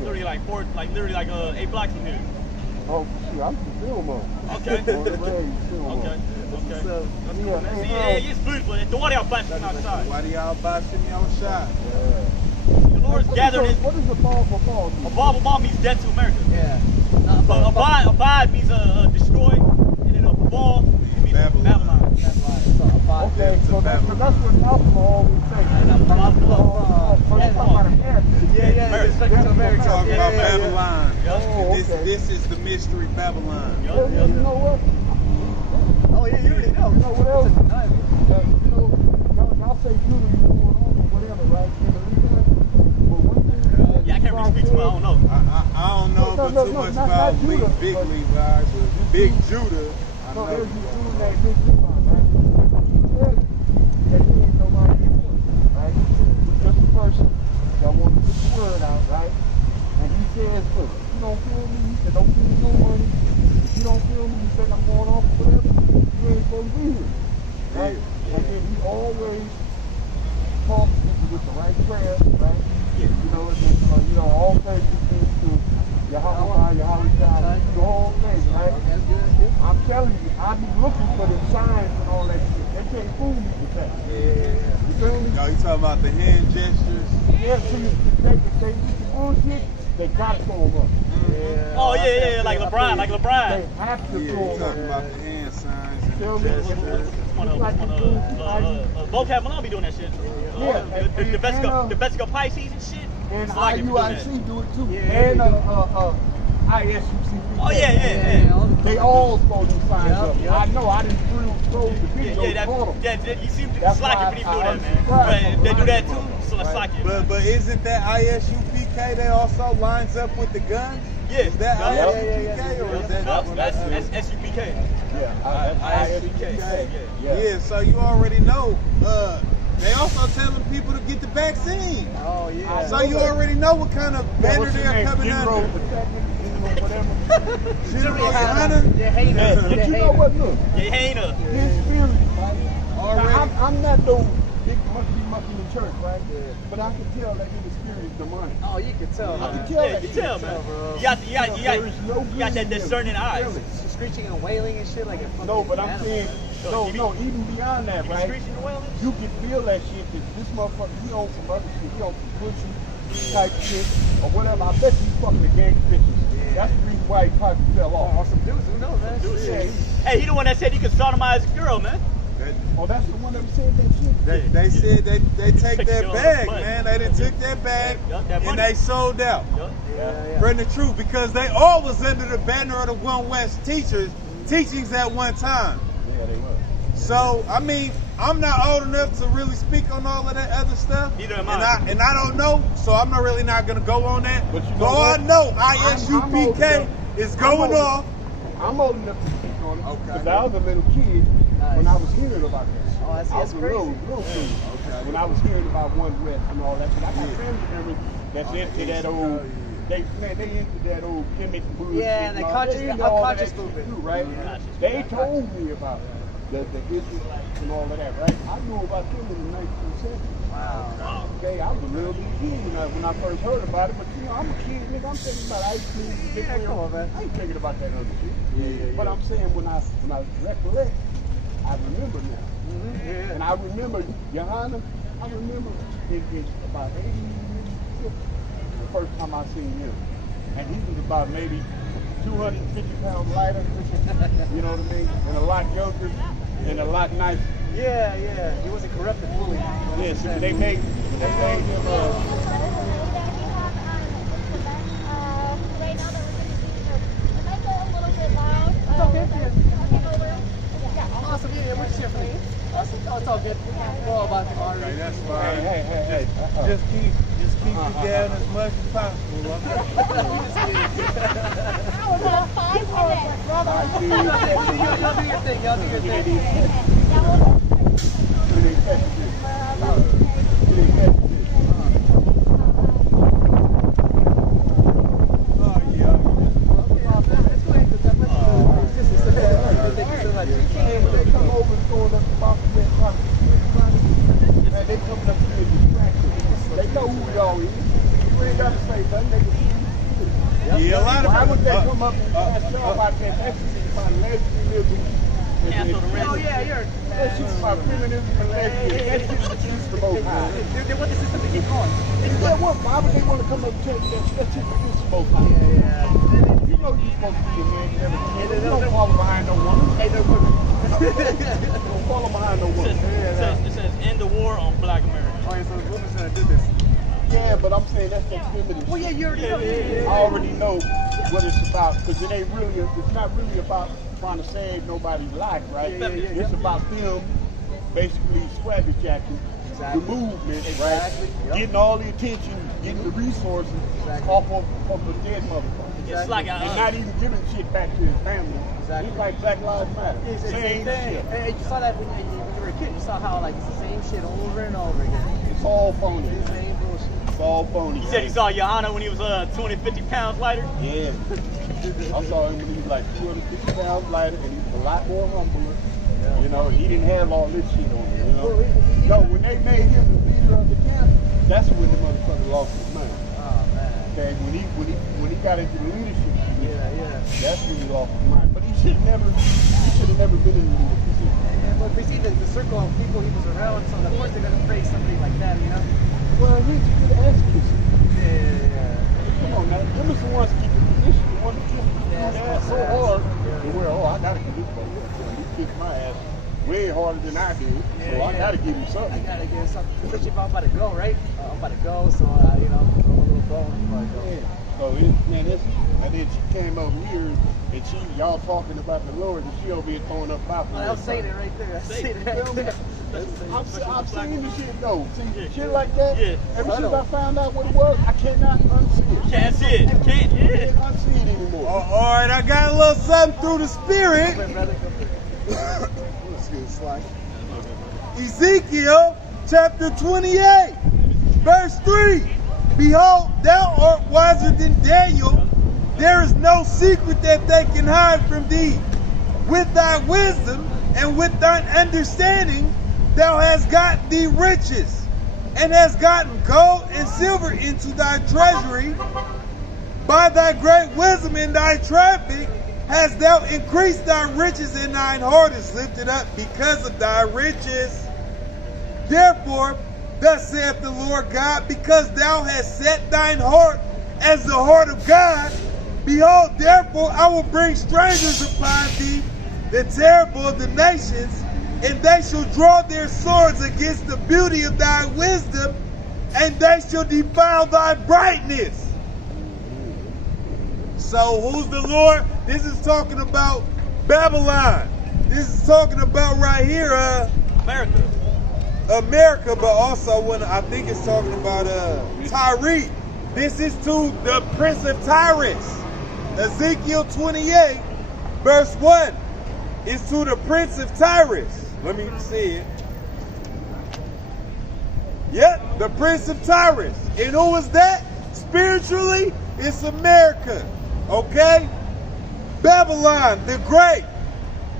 Literally like 8 blocks from here. Oh, shoot, I'm from Fillmore. Okay. Born and raised, Fillmore. Okay. So, That's cool, man. See, yeah, it's beautiful. The water out back from outside. Why do y'all buy me on shot? The Lord's gathered his. What is the ball for ball? A Bible means dead to America. yeah. Abide means destroy, and then a ball means Babylon. Okay, so that's what alcohol always say. Yeah, it's stuck to America. Talking about Yeah. Babylon. Oh, okay. This is the mystery Babylon. Well, you know what? Oh, yeah, you already know. You know what else? You know, y'all say Judah, you going on or whatever, right? In the legal, but one thing, Yeah, I can't really speak to it. I don't know. I don't know No, too much not about Judah, Big but- Levi, but Big Judah. I no, know. there's this dude named Big Levi, right? He said that he ain't nobody before, right? He was just a person that wanted to get the word out, right? And he says, look, if you don't feel me, he said, don't give me no money. If you don't feel me, he said, I'm going off or whatever, you ain't supposed to be here, right? And then he always talks with the right prayer, right? You know, all things to Yahweh, the whole thing, right? That's good. I'm telling you, I be looking for the signs and all that shit. They can't fool me with that. Yeah. You feel me? Yo, you talking about the hand gestures? Yeah, see, they use the bullshit, they gotta throw them up. Yeah. Oh yeah, like LeBron, like They LeBron. have to Yeah, throw you them talking up. about the hand signs and Feel the me? gestures. Vocab Malone be doing that shit. Yeah, The Vesica Pisces and shit. And It's like it be doing that. IUIC do it too. Yeah, And they ISUCP. Oh yeah. They all throw these signs Yup, up. yup. I know, I didn't throw the video, You seem to That's slack why it when you do I that, man. unsubscribed. But they do that too, so let's slack it. But isn't that ISUPK? They also lines up with the guns. Yeah. Is that Yeah. ISUPK or is that? That's SUPK. Yeah, ISUPK. Yeah. So you already know. They also telling people to get the vaccine. Oh, yeah. So you already know what kind of banner they're coming under. General Hunter. Yeah, hater. But you know what? Look, Yeah, hater. his spirit, right? Already. Now, I'm not no big monkey in the church, right? But I can tell that his spirit is demonic. Oh, you can tell. I can man. tell Yeah, that. you can tell, man. bro. You got There is no you got that good in him. discerning eyes. Feel it. Screeching and wailing and shit like a fucking No, but I'm animal. saying, no, even beyond that, You right? screeching the wailing? You can feel that shit that this motherfucker, he on some other shit, he on some pussy type shit, or whatever. I bet you fucking the gang bitches. That's the reason why he probably fell Or off. some dudes, who knows, man? Dude, Shit. hey, he the one that said he could sodomize a girl, man. Oh, that's the one that said that shit? They said they take Took that your bag, money. man. They done took that bag Yup, that and money. they sold out. Yup. Yeah. Bring the truth, because they all was under the banner of the One West teachings at one time. Yeah, they were. So I mean, I'm not old enough to really speak on all of that other stuff. Neither am I. And I don't know, so I'm not really not gonna go on that. But you know But all I what? know, I'm old ISUPK enough. is going off. I'm old enough to speak on it. Okay. Because I was a little kid when I was hearing about that. Oh, that's I was a crazy. little kid Okay. when I was hearing about One West and all that. But I got friends members that's into that old. They into that old gimmick bullshit. Yeah, and the all. conscious- They into the all unconscious that shit movement. too, right? They told me about the Israelites and all of that, right? I knew about them in the 1970s. Wow. Okay, I was a little bit kid when I first heard about it, but you know, I'm a kid, nigga. I'm thinking about ice cream. Yeah, come on, man. I ain't thinking about that other shit. But I'm saying when I recollect, I remember now. Yeah. And I remember, Johanna, I remember in about 86, the first time I seen him. And he was about maybe 250 pounds lighter, you know what I mean? And a lot younger and a lot nicer. Yeah. He wasn't corrupted fully. Yeah, so they made him That's fine. Hey. Just keep it down as much as possible. I was on 5 minutes. Y'all do your thing. Y'all do your thing. That was Yeah, a lot of Why would they people. come up and ask y'all about that? That's about lesbianism. Cancel the Oh rest. yeah, you're. That's just about feminism and lesbianism. That's just against the Most High. They want the system to keep going. Yeah, what? Why would they want to come up and tell you that? That's just against the Most High. Yeah. You know you're supposed to be a man. You don't follow behind no woman. Hey, they're women. You don't follow behind no woman. It says end the war on Black America. Oh yeah, so the woman's gonna do this. Yeah, but I'm saying that's that feminist. Well, yeah, you're. I already know what it's about because it ain't really. It's not really about trying to save nobody's life, right? Yeah. It's about them basically scrappy jacking the movement, right? Yep. Getting all the attention, getting the resources off of the dead motherfucker. It's like And not even giving shit back to his family. Exactly. It's like Black Lives Matter. It's the Same same thing. shit. And you saw that when you were a kid. You saw how like it's the same shit over and over again. It's all phony. It's the same bullshit. It's all phony. He said he saw Johanna when he was 250 pounds lighter. Yeah. I saw him when he was like 250 pounds lighter and he was a lot more humbler. You know, he didn't have all this shit on him, you know. No, when they made him the leader of the camp, that's when the motherfucker lost his mind. Oh man. Okay, when he got into the leadership, Yeah. that's when he lost his mind. But he should have never been in the leadership position. But we see the circle of people he was around, so of course they're gonna praise somebody like that, you know. Well, he's a good ass kisser. Yeah. Come on now, them is the ones keeping position, the ones that kick his ass so hard. And we're, I gotta get this motherfucker. He kicked my ass way harder than I did, so I gotta give him I something. gotta get something, especially if I'm about to go, right? I'm about to go, so you know, throw a little bone before I go. Yeah. So and then she came over here and y'all talking about the Lord and she over here throwing up Bible. I was saying it right there. I was saying it right there. I've seen the shit though. See shit like that. Yeah. Ever since I found out what it was, I cannot unsee it. Can't see it. Can't. I Yeah. can't unsee it anymore. All right, I got a little something through the spirit. Let's get a slice. Ezekiel chapter 28, verse 3. Behold, thou art wiser than Daniel. There is no secret that they can hide from thee. With thy wisdom and with thine understanding, thou hast gotten thee riches, and hast gotten gold and silver into thy treasury. By thy great wisdom and thy traffic hast thou increased thy riches, and thine heart is lifted up because of thy riches. Therefore, thus saith the Lord God, because thou hast set thine heart as the heart of God, behold, therefore I will bring strangers upon thee, the terrible of the nations, and they shall draw their swords against the beauty of thy wisdom, and they shall defile thy brightness. So who's the Lord? This is talking about Babylon. This is talking about right here, America, but also when I think it's talking about Tyre. This is to the prince of Tyrus. Ezekiel 28, verse 1 is to the prince of Tyrus. Let me see it. Yep, the prince of Tyrus. And who is that? Spiritually, it's America. Okay? Babylon the Great.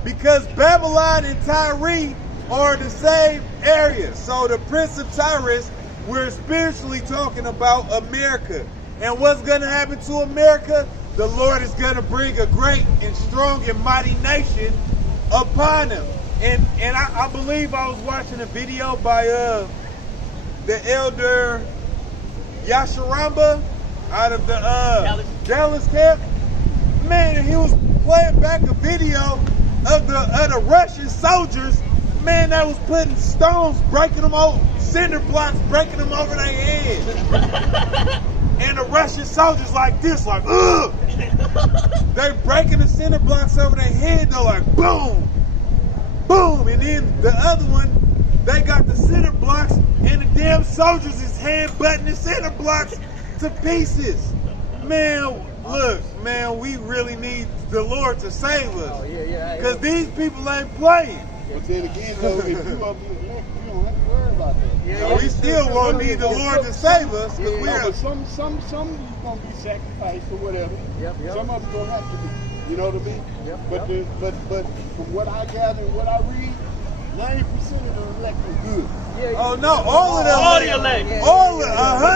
Because Babylon and Tyre are the same area. So the prince of Tyrus, we're spiritually talking about America. And what's going to happen to America? The Lord is going to bring a great and strong and mighty nation upon him. And I believe I was watching a video by the elder Yasharamba out of the Dallas camp. Man, and he was playing back a video of the Russian soldiers, man, that was putting stones, breaking them over, cinder blocks, breaking them over their head. And the Russian soldiers like this, like, ugh! They breaking the cinder blocks over their head, they're like, boom! Boom! And then the other one, they got the cinder blocks, and the damn soldiers is hand-butting the cinder blocks to pieces. Man, look, man, we really need the Lord to save us. Oh, yeah. Because these people ain't playing. But then again, though, if you up in the neck, you don't have to worry about that. Yeah, We still won't need the Lord to save us. Because Yeah, we No, are. but some of these gonna be sacrificed or whatever. Yep. Some of them gonna have to be. You know what I mean? Yep, But yep. but from what I gather and what I read, 90% of the elect are good. Oh no, all of them. All the elect. All But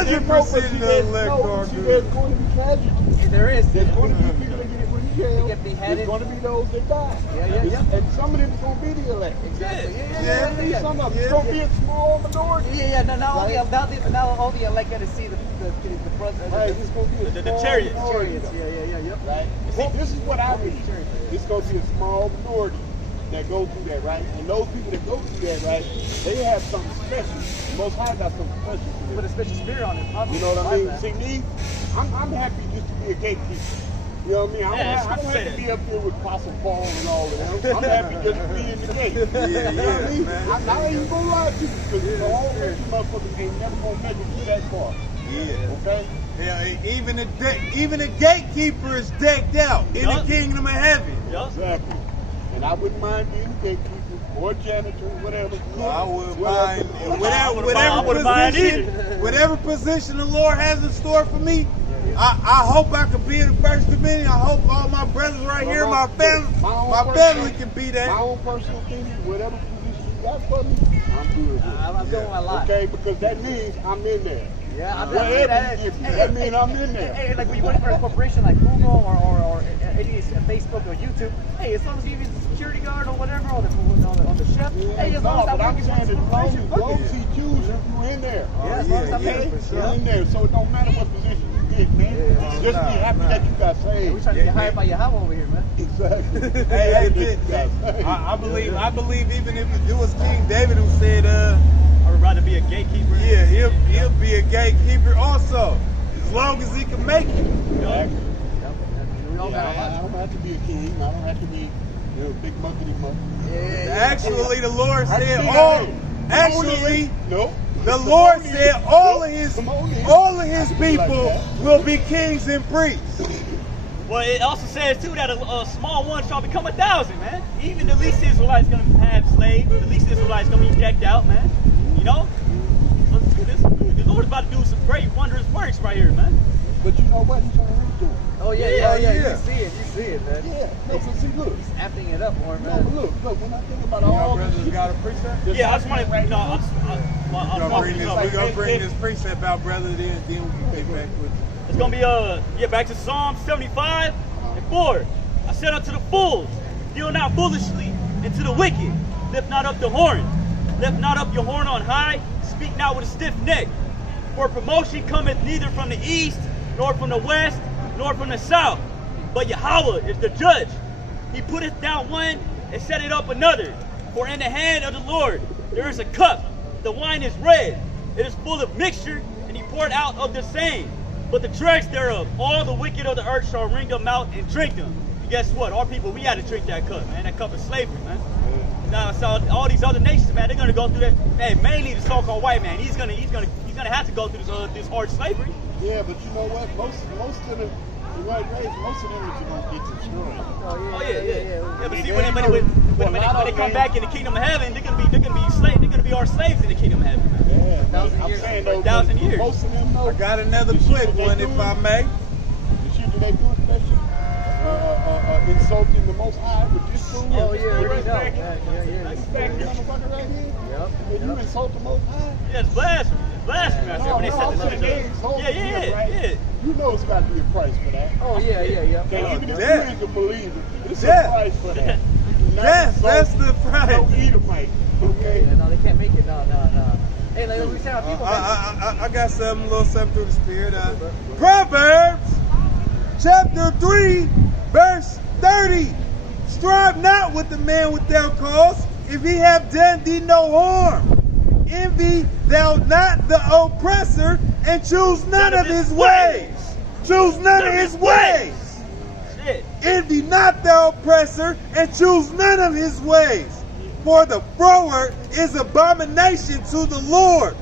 100% of the there's- elect no, are see, good. there's going to be tragedies. There is. There's going to be people that get put in jail. They get beheaded. There's going to be those that die. Yeah. And some of them are going to be the elect. Exactly. Yeah. Some of them. Yeah. It's going to be a small minority. Now all the elect got to see the front. Right, it's going to be a The small chariots. minority. Yep. Right? See, this is what I read. It's going to be a small minority that go through that, right? And those people that go through that, right, they have something special. The Most High got something special for Put them. a special spirit on it. You know what I mean? See, me, I'm happy just to be a gatekeeper. You know what I mean? I don't have to be up there with Apostle Paul and all of them. I'm happy just to be in the gate. You know what I mean? I'm not even going to lie to you because all these motherfuckers ain't never going to make it through that far. Yeah. Okay? Yeah, even the gatekeeper is decked out in the Yup. kingdom of heaven. Yup. Exactly. And I wouldn't mind being a gatekeeper or janitor, whatever. I would Whatever. mind I wouldn't mind whatever position the Lord has in store for me. I hope I can be in the first dominion. I hope all my brothers right here, my family can be My that. own personal opinion, whatever position you got for me, I'm good with it. I'm doing my life. Okay, because that means I'm in there. Yeah, I'm Whatever you give me, that means I'm in there. Hey, like when you work for a corporation like Google or any Facebook or YouTube, hey, as long as you use the security guard or whatever on the chef, hey, as long as but I'm I'm working saying for the as corporation, long as he chooses you, you in there. Yeah, as long as I'm yeah, in for sure. You're in there, so it don't matter what position you get, man. Just be happy that you got We're saved. trying to get hired by Yahweh over here, man. Exactly. I believe even if it was King David who said, I would rather be a gatekeeper. yeah, he'll be a gatekeeper also, as long as he can make it. Exactly. We all got I don't have to be a king. I don't have to be, big muckety muck. Actually, the Lord I said see that, all. hey. Actually, No. the Lord said all of his people will be kings and priests. Well, it also says too that a small one shall become 1,000, man. Even the least Israelites gonna have slaves. The least Israelites gonna be decked out, man. You know. So let's do this. The Lord's about to do some great, wondrous works right here, man. But you know what? He's going to redo it. Oh yeah. Yeah. You see it, man. Yeah. No, but see, look. He's amping it up more, No, man. but look, when I think about Y'all all brothers this got a precept? Yeah, I just want to, We're gonna bring this precept out, brother. Then we can get back with it. It's gonna be back to Psalm 75 and 4. I said unto the fools, deal not foolishly, and to the wicked, lift not up the horn. Lift not up your horn on high, speak not with a stiff neck. For promotion cometh neither from the east, nor from the west, nor from the south. But Yahweh is the judge. He putteth down one and setteth up another. For in the hand of the Lord there is a cup, the wine is red, it is full of mixture, and he poured out of the same. But the dregs thereof, all the wicked of the earth shall wring them out and drink them. And guess what? Our people, we got to drink that cup, man. That cup of slavery, man. Now, so all these other nations, man, they're gonna go through that. Man, mainly the so-called white man. He's gonna have to go through this hard slavery. Yeah, but you know what? Most of the white race, most of them is gonna get destroyed. Oh yeah. But see, when they come back in the kingdom of heaven, they're gonna be slaves. They're gonna be our slaves in the kingdom of heaven. Yeah, but 1,000 I'm years. saying though, 1,000 years. most of them though. I got another the shit quick that they one, do, if I may. The shit that they do, especially insulting the Most High with this fool. Oh yeah, I already know. This motherfucker right here. Yep. When you insult the Most High. Yeah, it's blasphemy. It's blasphemy out there when they set I'm this saying shit they up. insult Yeah. him, right? You know it's got to be a price for that. Oh yeah. Okay, even if yeah. you ain't a believer, it's Yeah. a price for that. Yes, that's the price. No Edomite. Okay. Yeah, no, they can't make it. No. Hey, like we say, our people. I got a little something through the spirit. Proverbs chapter 3, verse 30. Strive not with the man without cause, if he have done thee no harm. Envy thou not the oppressor, and choose none of his ways. Choose none of his ways. Shit. Envy not the oppressor, and choose none of his ways. For the froward is abomination to the Lord,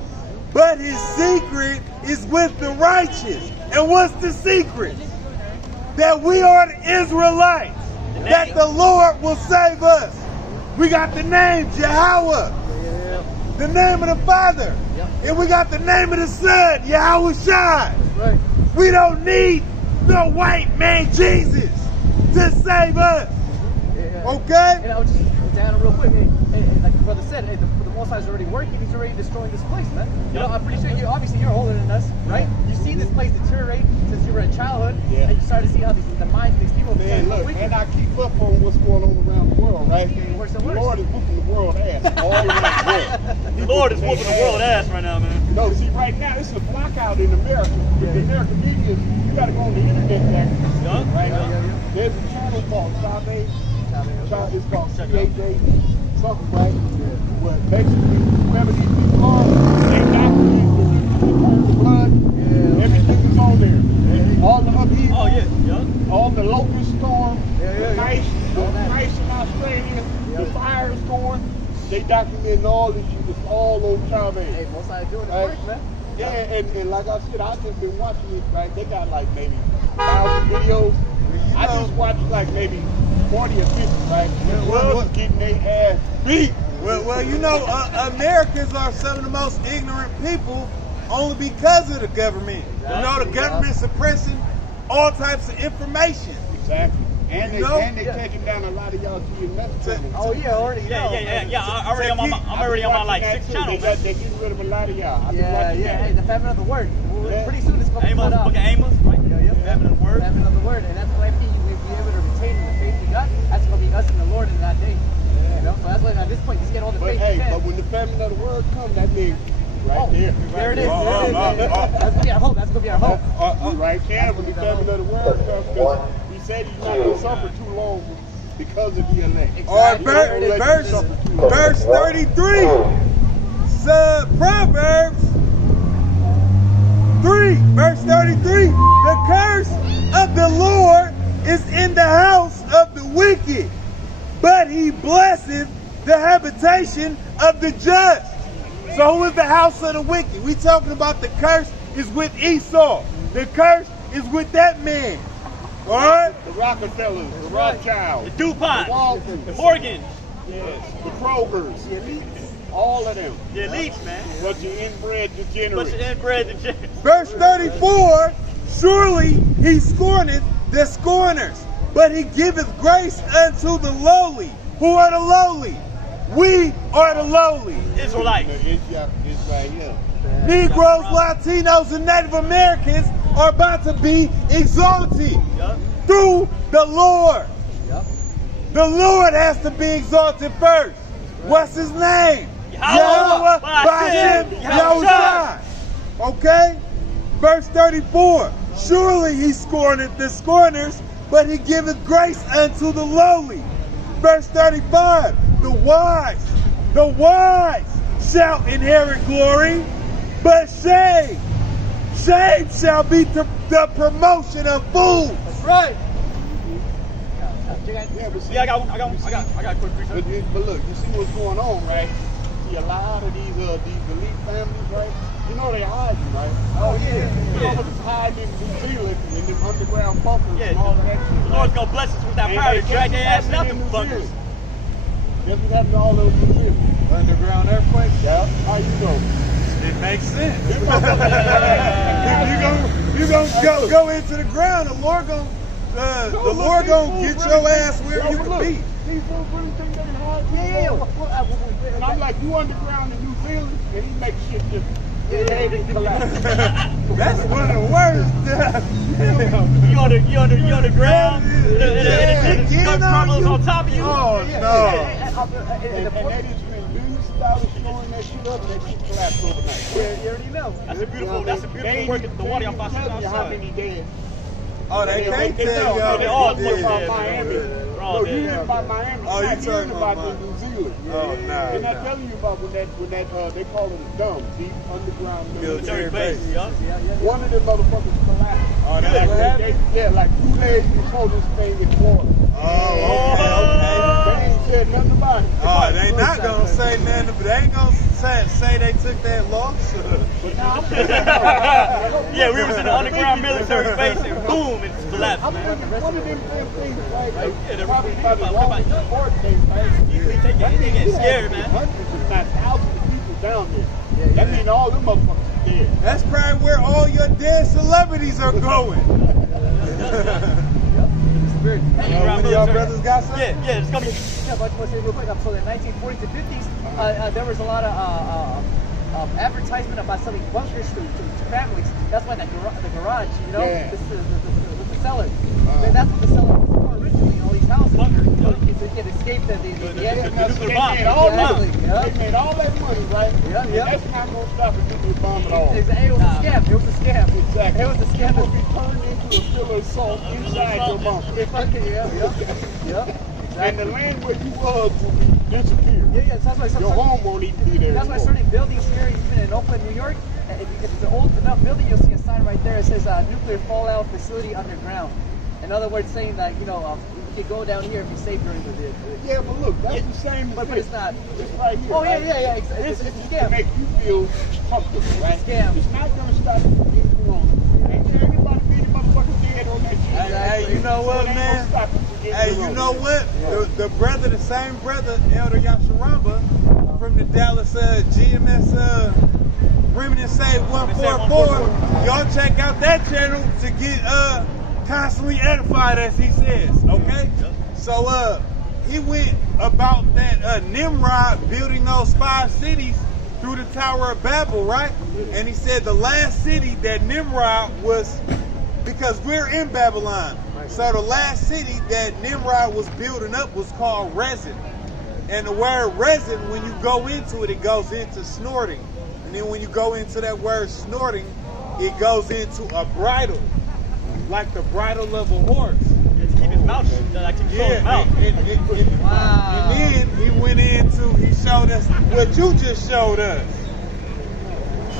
but his secret is with the righteous. And what's the secret? That we are the Israelites. That the Lord will save us. We got the name Jehovah. The name of the Father. And we got the name of the Son, Yahweh Shai. Right. We don't need the white man Jesus to save us. Okay? And I was just down real quick. Like the brother said, the Most High is already working. He's already destroying this place, man. You know, I'm pretty sure obviously you're older than us, right? You see this place deteriorate since you were in childhood, and you start to see how the minds of these people Man, become look, wicked. and I keep up on what's going on around the world, right? Worse The and worse. Lord is whooping the world ass all around the world. The Lord is whooping the world ass right now, man. No, see, right now, it's a blackout in America. The American media, you got to go on the internet there. Right? There's a channel called Chavez. It's called CHA, something, right? Where basically, whoever these people are, they document the blood. Everything is on there. All the upheaval. Oh, yeah. All the locust storm, the ice in Australia, the fires going, they document all this shit. It's all on Chavez. Hey, Most High doing the Right. work, man. Yeah, and like I said, I've just been watching it, right? They got like maybe 1,000 videos. I just watched like maybe 40 or 50, right? The world's getting their ass beat. Well, you know, Americans are some of the most ignorant people only because of the government. You know, the government suppressing all types of information. Exactly. And You know? they taking down a lot of y'all TNS channels. Oh yeah, already. I'm already on my like 6 channels. They're getting rid of a lot of y'all. I've been Yeah, watching yeah. that. Hey, the famine of the word. Yeah. Pretty soon it's going to Amos, come out. book of Amos, right? Yep. Famine of the word. Famine of the word, and that's why we be able to retain the faith we got. That's going to be us and the Lord in that day. You know, so that's why at this point, just get all the But faith hey, you can. but when the famine of the word comes, that means right there. There it is. Oh, There it is. oh, oh, oh. That's going to be our hope. That's going to be our hope. Right there, when the famine of the word comes, because he said he's not going to suffer too long because of the elect. Or Exactly. verse 33. Proverbs 3, verse 33. The curse of the Lord is in the house of the wicked, but he blesseth the habitation of the just. So who is the house of the wicked? We talking about the curse is with Esau. The curse is with that man. All right? The Rockefellers, the Rothschilds, The DuPont, the Waltons, the Morgan, yes, the Krogers, the elites, all of them. the elites, man. Bunch of inbred degenerates. Bunch of inbred degenerates. Verse 34, surely he scorneth the scorners, but he giveth grace unto the lowly. Who are the lowly? We are the lowly. Israelites. It's right here. Negroes, Latinos, and Native Americans are about to be exalted Yup. through the Lord. Yep. The Lord has to be exalted first. What's his name? Yahweh Ba'ashem Yahweh Yahushua. Okay? Verse 34. Surely he scorneth the scorners, but he giveth grace unto the lowly. Verse 35. The wise shall inherit glory, but shame shall be the promotion of fools. That's right. Yeah, but see, Yeah, I got a quick research. but look, you see what's going on, right? See a lot of these elite families, right? You know they hiding, right? Oh yeah. You know what's hiding in New Zealand in them underground bunkers and all of that shit. The Lord's gonna bless us with that power to drag their ass out the bunkers. Guess what happened to all those New Zealanders? Underground earthquake. Yeah. How you know? It makes sense. You You gonna go into the ground. The Lord gonna get your ass where you can be. These fools really think they hide. Yeah. And I'm like, you underground in New Zealand, and he makes shit just collapse. That's one of the worst. You underground. The Get crumbles on on top of you. Oh And no. that is when news started showing that shit up, and that shit collapsed overnight. You already know. That's a beautiful work. The water y'all found tell you how outside. many dead. Oh, they can't tell know. y'all. They all what put they about did. Miami. We're all No, you dead. hear about Miami. Oh, You're you not talking hearing about about New Zealand. Oh, nah. They're not telling you about when that they call it a dumb, deep underground Military base. Yup. One of them motherfuckers collapsed. Oh, that's what happened? Like 2 days before this thing in Florida. Oh, okay. They ain't said nothing about it. Oh, they not say nothing, but they ain't gonna say they took that loss. Yeah, we was in the underground military base and boom, it just collapsed, I'm man. thinking one of them damn things, right? Yeah, they're Probably about the longest support thing, right? Easily take it. They get scared, man. Hundreds, if not thousands of people down there. That means all them motherfuckers are dead. That's probably where all your dead celebrities are going. One of y'all brothers got something? Yeah, it's gonna be. Yeah, but I want to say real quick. So in the 1940s and 50s, there was a lot of advertisement about selling bunkers to families. That's why the garage, you know, Yeah. the cellar. That's what the cellar was for originally. All these houses, so you can escape the nuclear bomb. They made all Exactly, money. yeah. They made all that money, right? Yeah, And yeah. that's not gonna stop a nuclear bomb at all. It was a scam. It was a scam. Exactly. It was a scam. It will be turned into a pillar of salt inside your bunker. If I could, yeah. And the land where you was will disappear. Yeah. So that's why Your home won't even be there. That's why anymore. certain buildings here, even in Oakland, New York, if it's an old enough building, you'll see a sign right there. It says nuclear fallout facility underground. In other words, saying that you could go down here if you're safe during the. Yeah, but look, that's the same. But it's not. It's right here. Oh right? yeah. This It's is a to scam. make you feel comfortable, right? scam. It's not gonna stop you from getting corona. Ain't there anybody being motherfuckers dead on that shit? Hey, you know what, So it ain't man? gonna stop you from getting Hey, you corona. know what? The brother, the same brother, Elder Yasharamba, from the Dallas GMS Remnant Save 144. Y'all check out that channel to get constantly edified, as he says. Okay. So he went about that Nimrod building those 5 cities through the Tower of Babel, right? And he said the last city that Nimrod was, because we're in Babylon. So the last city that Nimrod was building up was called Rezin. And the word resin, when you go into it, it goes into snorting. And then when you go into that word snorting, it goes into a bridle, like the bridle of a horse. To keep his mouth shut, like to control his mouth. Wow. And then he went into, he showed us what you just showed us.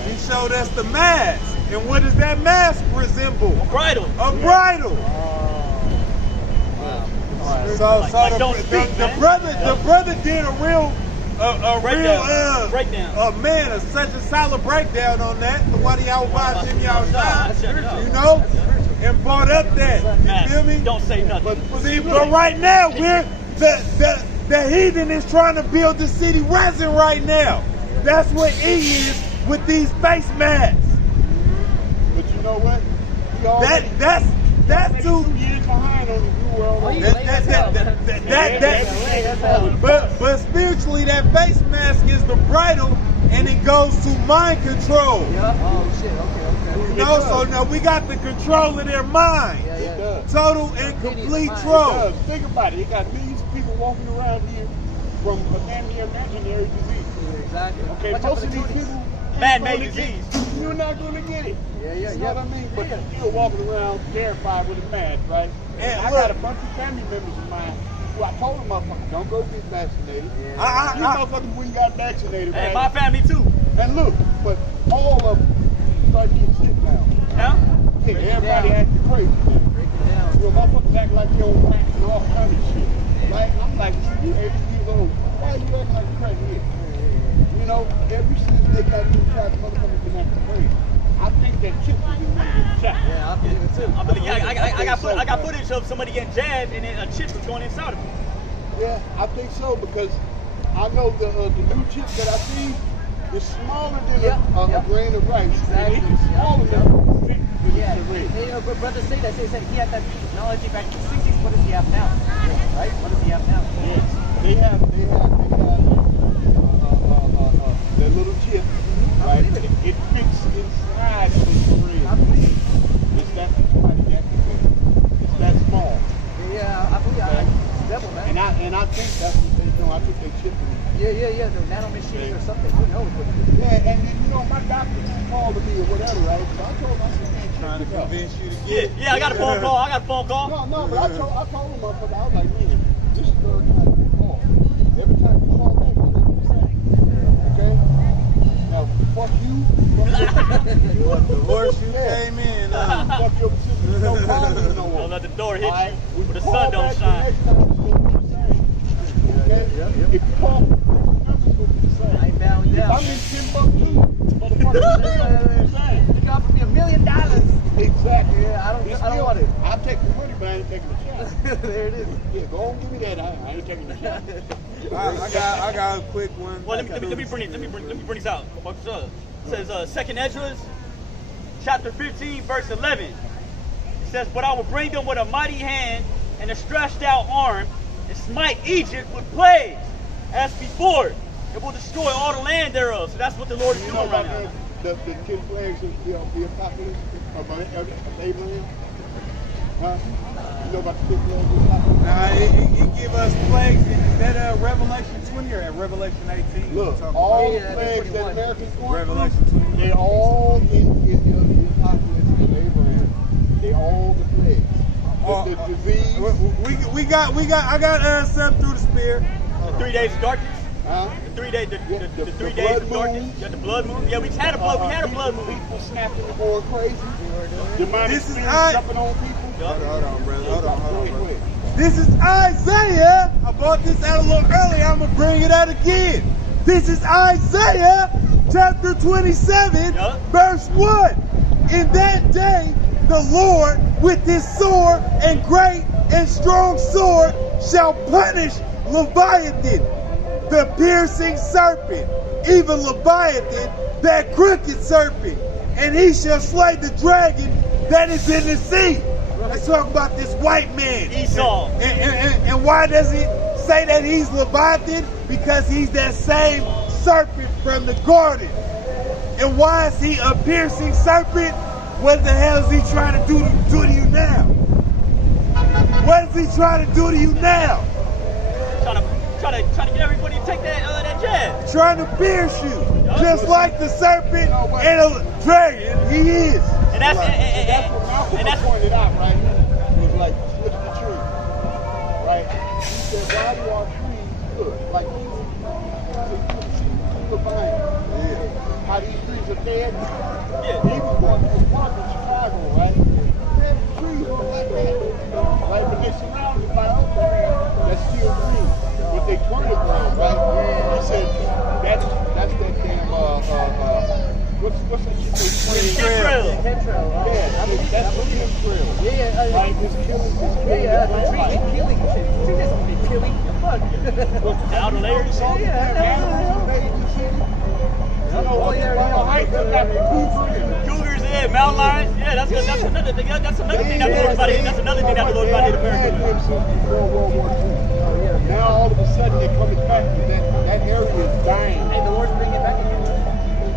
He showed us the mask. And what does that mask resemble? Bridle. A bridle. So, Like don't speak, the man. brother did a real Breakdown. such a solid breakdown on that. The one y'all watch him, y'all That's shine, it. you know, and brought up that. You feel me? Don't say nothing. See, but right now we're the heathen is trying to build the city resin right now. That's what he is with these face masks. But you know what? We already, That's too. 2 years behind on the new world. But spiritually, that face mask is the bridle, and it goes to mind control. Yeah. Oh shit. Okay. You know, so now we got the control of their mind. It does. Total and complete It control. does. Think about it. You got millions of people walking around here from a damn near imaginary disease. Exactly. Okay, Watch out most for of the these cooties. people Man-made ain't gonna disease. get it. You're not going to get it. Yeah. You know what I mean? But they're still walking around terrified with a mask, right? And I look- got a bunch of family members of mine who I told them, motherfuckers, don't go get vaccinated. You I- motherfuckers wouldn't got vaccinated, Hey, right? my family too. And look, but all of them start getting sick now. Yeah? Yeah, everybody acting crazy now. Break it down. You know, motherfuckers act like they on crack and all kind of shit. Right? I'm like, you 80 years old. Why are you acting like a crackhead? You know, ever since they got new shots, motherfuckers been acting crazy. I think that chip is in one of them shots. Yeah, I believe it too. I believe, I got footage of somebody getting jabbed and then a chip was going inside of him. Yeah, I think so because I know the new chip that I see is smaller than a grain of rice. Exactly. And it's smaller than a fit with Yeah, the ring. but brothers say that. They said he had that technology back in the 60s. What does he have now? Right? What does he have now? Yes, they have that little chip, right? It fits inside of the ring. I believe it. It's that it's that small. Yeah, I believe it. It's devil, man. And I think that's what they do. I think they chip it. Yeah. The nano machines or something. Who knows what it is? Yeah, and then, you know, my doctor just called me or whatever, right? So I told him, I said, man, Trying to check it out. convince you to get it. Yeah, I got a phone call. No, but I told him, motherfucker, I was like, man, this is the third time you call. Every time you call back, you know what I'm saying? Okay? Now, fuck you. The horse you came in. Fuck your sister. Don't call me no more. Don't let the door hit All right? you When where the you sun call don't back the shine. next time, it's gonna be the same. Okay? If you call, the numbers gonna be the that. I ain't taking the shot. I got a quick one. Well, let me bring this out. It says, 2nd Ezra, chapter 15, verse 11. It says, "But I will bring them with a mighty hand and a stretched out arm, and smite Egypt with plagues, as before. It will destroy all the land thereof." So that's what the Lord is doing right now. The 10 plagues of the apocalypse of Abraham? Huh? You know about the 10 plagues of the apocalypse? He give us plagues in that Revelation 20 or at Revelation 18. Look, all the plagues that Americans going Revelation through, 20. they're all in the apocalypse of Abraham. They all the plagues. The disease. We got. I got something through the Spirit. The 3 days of darkness. Huh? The 3 days. The 3 the days of blood darkness. moon. You got the blood moon. Yeah, we had a blood moon. People snapping and going crazy. Demonic This is spirits jumping on people. Hold on, brother. Hold on, Go brother. ahead. This is Isaiah. I brought this out a little earlier. I'm going to bring it out again. This is Isaiah chapter 27, Yup. verse 1. In that day, the Lord with his sword and great and strong sword shall punish Leviathan, the piercing serpent, even Leviathan, that crooked serpent. And he shall slay the dragon that is in the sea. Let's talk about this white man. Esau. And why does it say that he's Leviathan? Because he's that same serpent from the garden. And why is he a piercing serpent? What the hell is he trying to do to you now? What is he trying to do to you now? Trying to get everybody to take that jab. Trying to pierce you. Just like the serpent and a dragon, he is. And that's That's what Malcolm pointed out, right? It was like, switch the tree. Right? He said, why do our trees good? Like, the vine. How these trees are dead. Yeah. He was going to a park in Chicago, right? Them trees were like that. Right? But they're surrounded by other trees that's still green. But they turn it brown, right? He said, that's that damn, what's that shit? Chemtrail. Chemtrail. Yeah, that's what chemtrail. Yeah, Right? It's killing. the trees be killing shit. The trees doesn't be killing. The fuck? The outer layers. Cougars, yeah, mountain lions, yeah, that's another thing. That's another thing that the Lord's body. That's another thing that the Lord's body to Now all of a sudden they're coming back. That area is dying. Hey, the Lord's bringing it back again.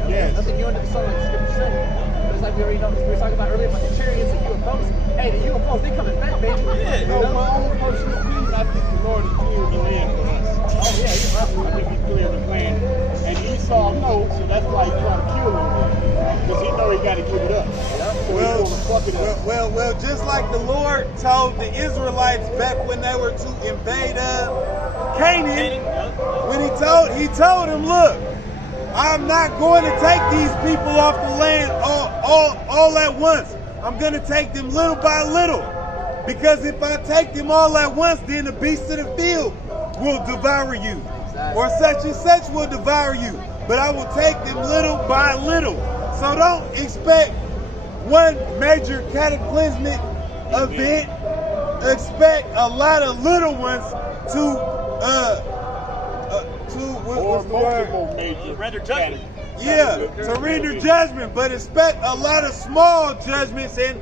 Yes. Nothing new under the sun, like Scripture said. It's like we already know. We were talking about earlier about the chariots and UFOs. Hey, the UFOs, they coming back, baby. Yeah. No, my own personal opinion, I think the Lord is clearing the land for us. Oh yeah, he's I think he's clearing the land. And Esau knows, so that's why he's trying to kill him. Because he knows he got to give it up. So he's going to fuck it up. Well, just like the Lord told the Israelites back when they were to invade Canaan, when he told them, look, I'm not going to take these people off the land all at once. I'm going to take them little by little. Because if I take them all at once, then the beasts of the field will devour you. Or such and such will devour you. But I will take them little by little. So don't expect one major cataclysmic event. Expect a lot of little ones to what's the word? Major Render judgment. Yeah, to render judgment, but expect a lot of small judgments, and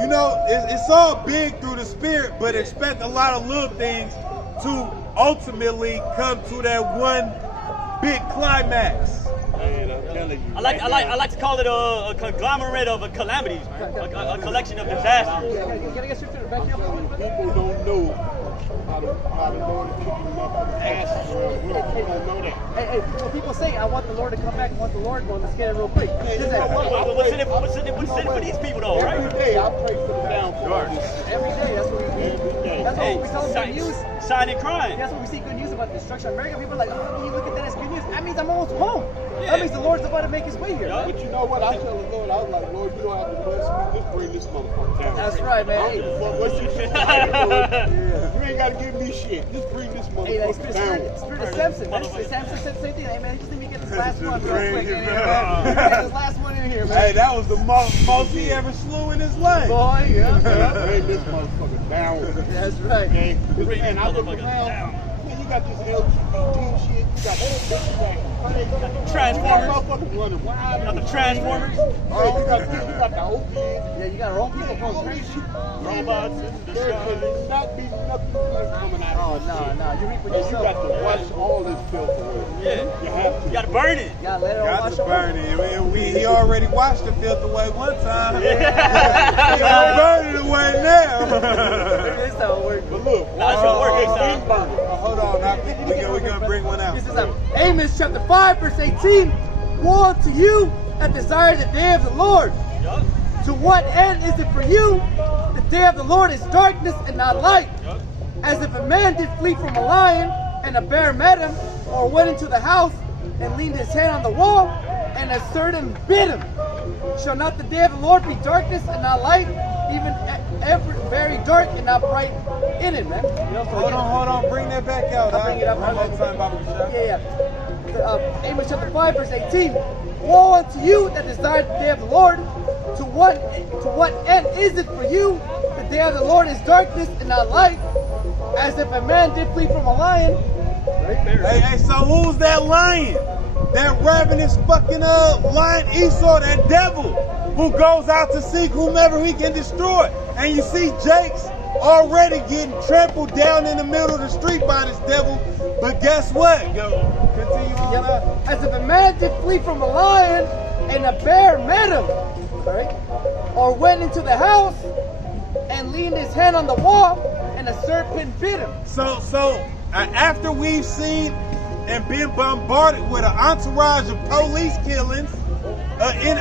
you know it's all big through the Spirit, but expect a lot of little things to ultimately come to that one big climax. Man, I'm telling you. I like to call it a conglomerate of calamities, man. A collection of disasters. Can I get Scripture to back you up? People don't know how the Lord is kicking them up from the past. They don't know that. Hey, when people say, I want the Lord to come back, I want the Lord, well, let's get it real quick. What's in it for these people, though, Every right? day I pray for the downfall of this. Every day, that's what we do. Every day. That's what we tell them good news. Sign and crying. That's when we see good news about the destruction of America. People are like, oh, can you look at that as good news? That means I'm almost home. Yeah. That means the Lord's about to make his way here. Yeah. But you know what? I tell the Lord, I was like, Lord, you don't have to bless me. Just bring this motherfucker down. That's right, man. I don't give a fuck what you say. You ain't got to give me shit. Just bring this Hey, like motherfucker down. Spirit of Samson. Samson said the same thing. Hey, man, just let me get this last one real quick. Bring it Get down. this last one in in here, man. Hey, that was the most he ever slew in his life. Boy, yeah. Hey, this motherfucker down. That's right. Okay? And I look around, man, you got this LGBT shit, you got that Transformers. motherfuckers running wild. Got the Transformers. Hey, you got the opiates. Yeah, you got our own people going crazy. Robots in the There sky. could not be nothing good coming out Oh, of this shit. no. You reap what And you you sow. got to wash all this filth away. Yeah. You have to. You gotta burn it. You gotta let it all Got wash to away. burn it. He already washed the filth away one time. He Yeah. gonna burn it away now. That's how it works. But look, Nah, it's gonna work next time. burn it. Hold on, we're gonna bring one out. This is Amos chapter 5, verse 18. Woe unto you that desire the day of the Lord. Yup. To what end is it for you? The day of the Lord is darkness and not light. Yup. As if a man did flee from a lion, and a bear met him, or went into the house, and leaned his hand on the wall, and a certain bit him. Shall not the day of the Lord be darkness and not light, even every very dark and not bright in it, man? You know, so Hold on, bring that back out. I'll bring it up. One more time, Baba Bishop. Yeah. Amos chapter 5, verse 18. Woe unto you that desire the day of the Lord. To what end is it for you? The day of the Lord is darkness and not light. As if a man did flee from a lion. Right there. Hey, so who's that lion? That ravenous fucking lion Esau, that devil, who goes out to seek whomever he can destroy. And you see Jake's already getting trampled down in the middle of the street by this devil. But guess what? Go, continue on. Yep. As if a man did flee from a lion and a bear met him. Right? Or went into the house and leaned his hand on the wall and a serpent bit him. So after we've seen and been bombarded with an entourage of police killings,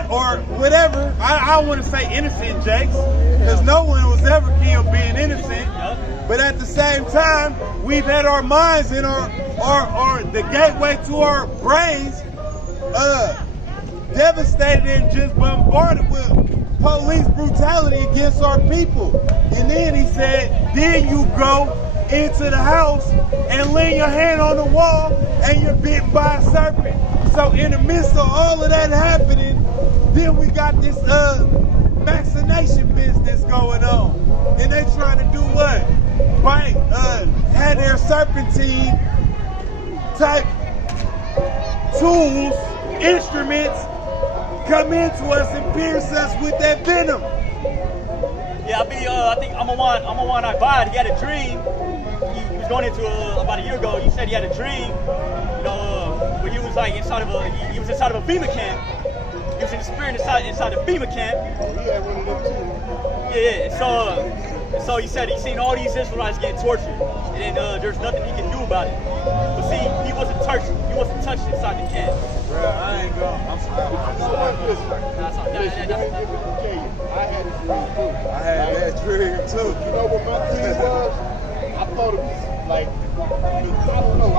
or whatever, I want to say innocent Jakes, because no one was ever killed being innocent. But at the same time, we've had our minds and our the gateway to our brains devastated and just bombarded with police brutality against our people. And then he said, then you go into the house and lay your hand on the wall and you're bitten by a serpent. So in the midst of all of that happening, then we got this vaccination business going on. And they trying to do what? Right? Had their serpentine type tools, instruments, come into us and pierce us with that venom. Yeah, I think I'm a one I bought. He had a dream. He was going into about a year ago. He said he had a dream, where he was like inside of a FEMA camp. He was in the spirit inside the FEMA camp. Yeah, one of them too. Yeah. So he said he's seen all these Israelites getting tortured, and there's nothing he can do about it. But see, he wasn't touched inside the camp. Bro, I ain't going. I'm sorry. I had a dream too. I had that dream too. You know what my dream was? I thought it was like, I don't know, I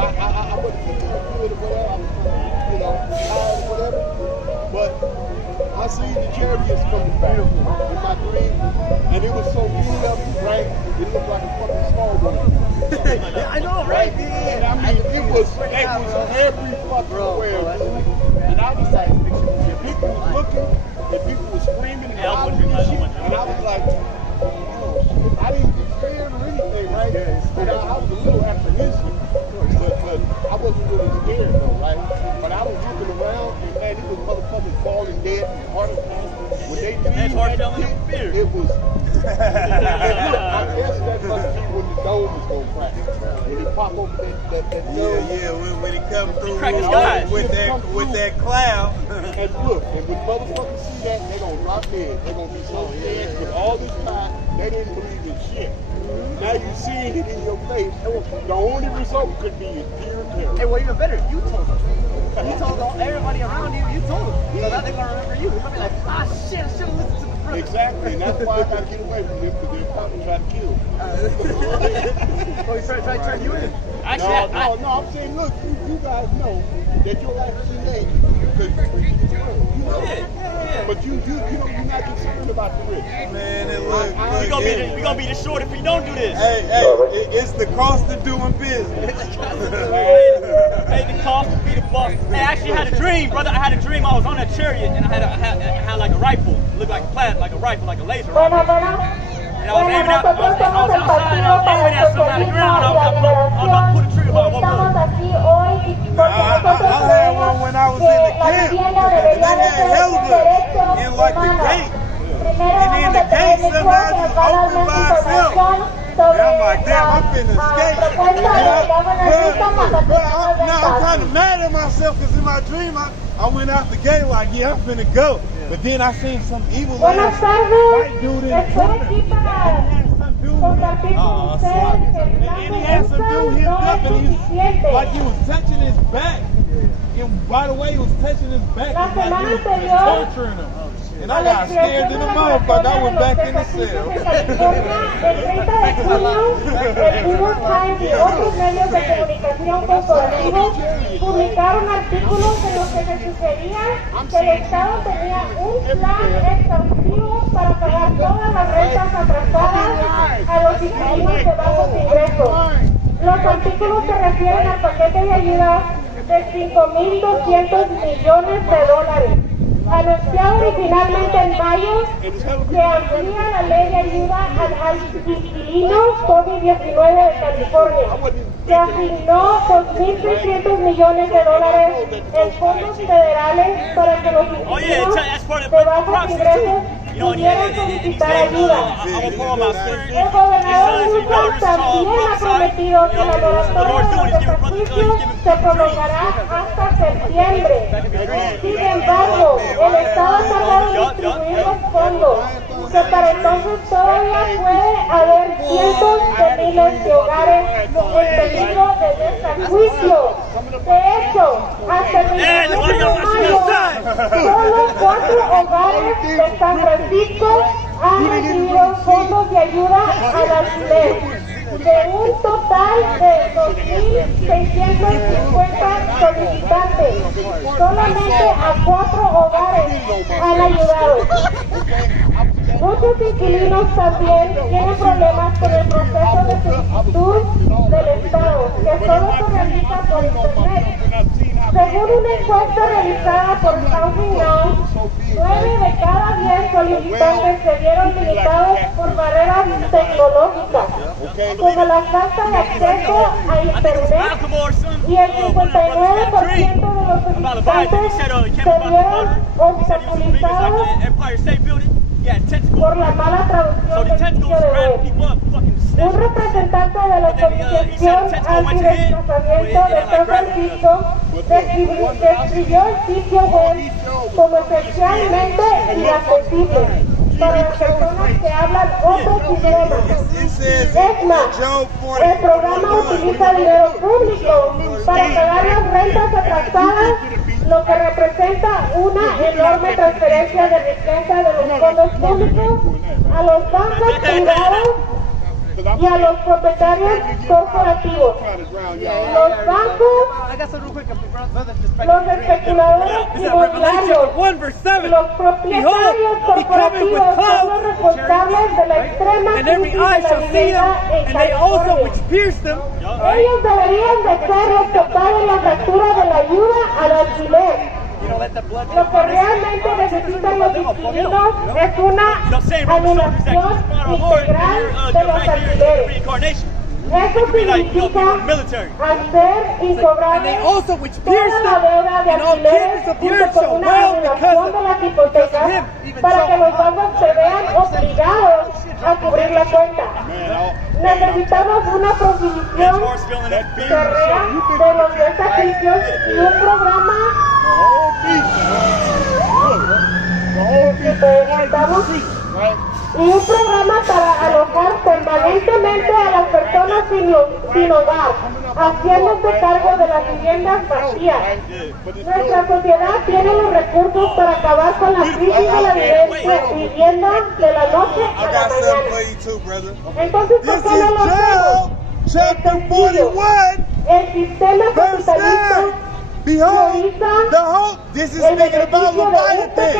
wasn't feeling good or whatever, I was tired or whatever, but I seen the chariots coming back in my dream, and it was so many of them, right? It looked like a fucking small one. I know, right? And I mean, it was every fucking where. And I was like, and people was looking, and people was screaming and hollering and shit, and I was like, I didn't get scared or anything, right? And I was a little apprehensive, but I wasn't really scared though, right? But I was looking around, and man, it was motherfuckers falling dead from heart attacks. When they did That's hard telling them fear. it was. I guess that must be when the dome was gonna crack. When they pop over that dome. Yeah, when it come through Crack the sky. with that cloud. And look, and when motherfuckers see that, they gonna drop dead. They gonna be so scared because all this time they didn't believe in shit. Now you seeing it in your face. The only result could be fear and terror. Hey, well, even better, you told them. You told everybody around you, you told them. So now they're going to remember you. They're going to be like, shit, I should have listened to the brother. Exactly, and that's why I gotta get away from this because they're probably trying to kill me. Oh, he's trying to turn you in? Actually, No, I'm saying, look, you guys know that your actual name because you preach the word. You know that. But you know, you're not concerned about the rich. Man, it we look. gonna be the short if we don't do this. Hey, it's the cost of doing business. Pay the cost to be the boss. Hey, actually, actually had a dream, brother. I had a dream. I was on a chariot and I had like a rifle. It looked like a rifle, like a laser rifle. And I was aiming out. I was outside. I was aiming at something on the ground. I was about to pull the trigger, but I woke up. I had one when I was in the camp. And they had helicopters in like the gate. And then the gate somehow just opened by itself. And I'm like, damn, I'm finna escape. I'm kind of mad at myself because in my dream, I went out the gate like, yeah, I'm finna go. But then I seen some evil ass white dude in the corner. And he had some dude hemmed up and he was touching his back. And by the way, he was touching his back, like he was torturing him. And I got scared to the motherfucker. I went back in the cell. El 30 de junio, el New York Times y otros medios de comunicación corporativos publicaron artículos en los que se sugería que el Estado tenía un plan exhaustivo para pagar todas las rentas atrasadas a los inquilinos de bajos ingresos. Los artículos se refieren al paquete de ayuda de 5.200 millones de dólares. Anunciado originalmente en mayo, que amplía la ley de ayuda al inquilino COVID-19 de California. Se asignó 2.600 millones de dólares en fondos federales para que los inquilinos de bajos ingresos pudieran solicitar ayuda. El gobernador Newsom también ha prometido que la moratoria de los ejercicios se prolongará hasta septiembre. Sin embargo, el Estado ha tardado en distribuir los fondos, que para entonces todavía puede haber cientos de miles de hogares en peligro de desjuicio. De hecho, hasta el 29 de mayo, solo 4 hogares de San Francisco han recibido fondos de ayuda al alquiler, de un total de 2.650 solicitantes. Solamente a 4 hogares han ayudado. Muchos inquilinos también tienen problemas con el proceso de solicitud del Estado, que solo se realiza por internet. Según una encuesta realizada por Housing Now, 9 de cada 10 solicitantes se vieron limitados por barreras tecnológicas, como la falta de acceso a internet, y el 59% de los solicitantes se vieron obstaculizados por la mala traducción del sitio de web. Un representante de la Asociación Antidesplazamiento de San Francisco describió el sitio web como esencialmente inaccesible para las personas que hablan otros idiomas. Es más, el programa utiliza dinero público para pagar las rentas atrasadas, lo que representa una enorme transferencia de riqueza de los fondos públicos a los bancos privados y a los propietarios corporativos. Los bancos, los especuladores inmobiliarios, los propietarios corporativos son los responsables de la extrema crisis de la vivienda en California. Ellos deberían de ser los que paguen la factura de la ayuda al alquiler. Lo que realmente necesitan los inquilinos es una anulación integral de los alquileres. Eso significa hacer incobrable toda la deuda de alquileres junto con una anulación de las hipotecas para que los bancos se vean obligados a cubrir la cuenta. Necesitamos una prohibición cerrada de los desahucios y un programa para alojar permanentemente a las personas sin hogar, haciéndose cargo de las viviendas vacías. Nuestra sociedad tiene los recursos para acabar con la crisis de la vivienda de la noche a la mañana. Entonces, ¿por qué no lo hacemos? Chapter 41, El sistema capitalista behold, the hope, this is speaking about Leviathan.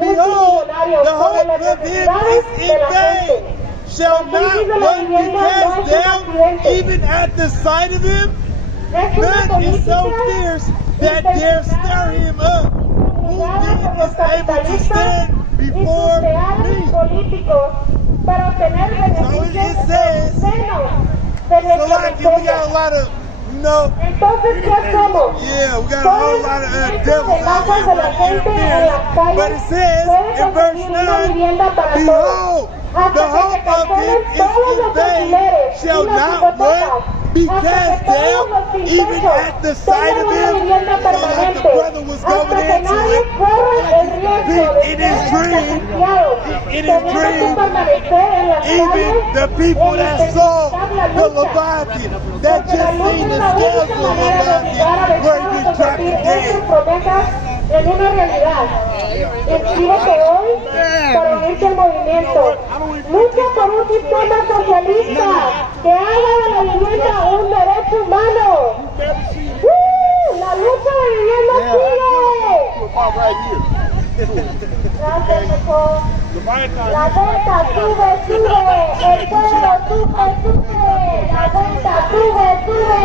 Behold, the hope of him is in vain. Shall not one be cast down even at the sight of him? None is so fierce that dare stir him up. Who then is able to stand before me? So it says, so like we got a lot of, you know, yeah, we got a whole lot of devils out here interfering. But it says in verse 9, behold, the hope of him is in vain, shall not what? Be cast down, even at the sight of him. So like the brother was going into it, in his dream, even the people that saw the Leviathan, that just seen the scales of the Leviathan, where he was dropped dead. En una realidad, inscríbete hoy para unirte al movimiento. Lucha por un sistema socialista que haga de la vivienda un derecho humano. La lucha de vivienda sigue. Gracias, Nicole. La venta sube, sube, el pueblo sube, sube. La venta sube, sube,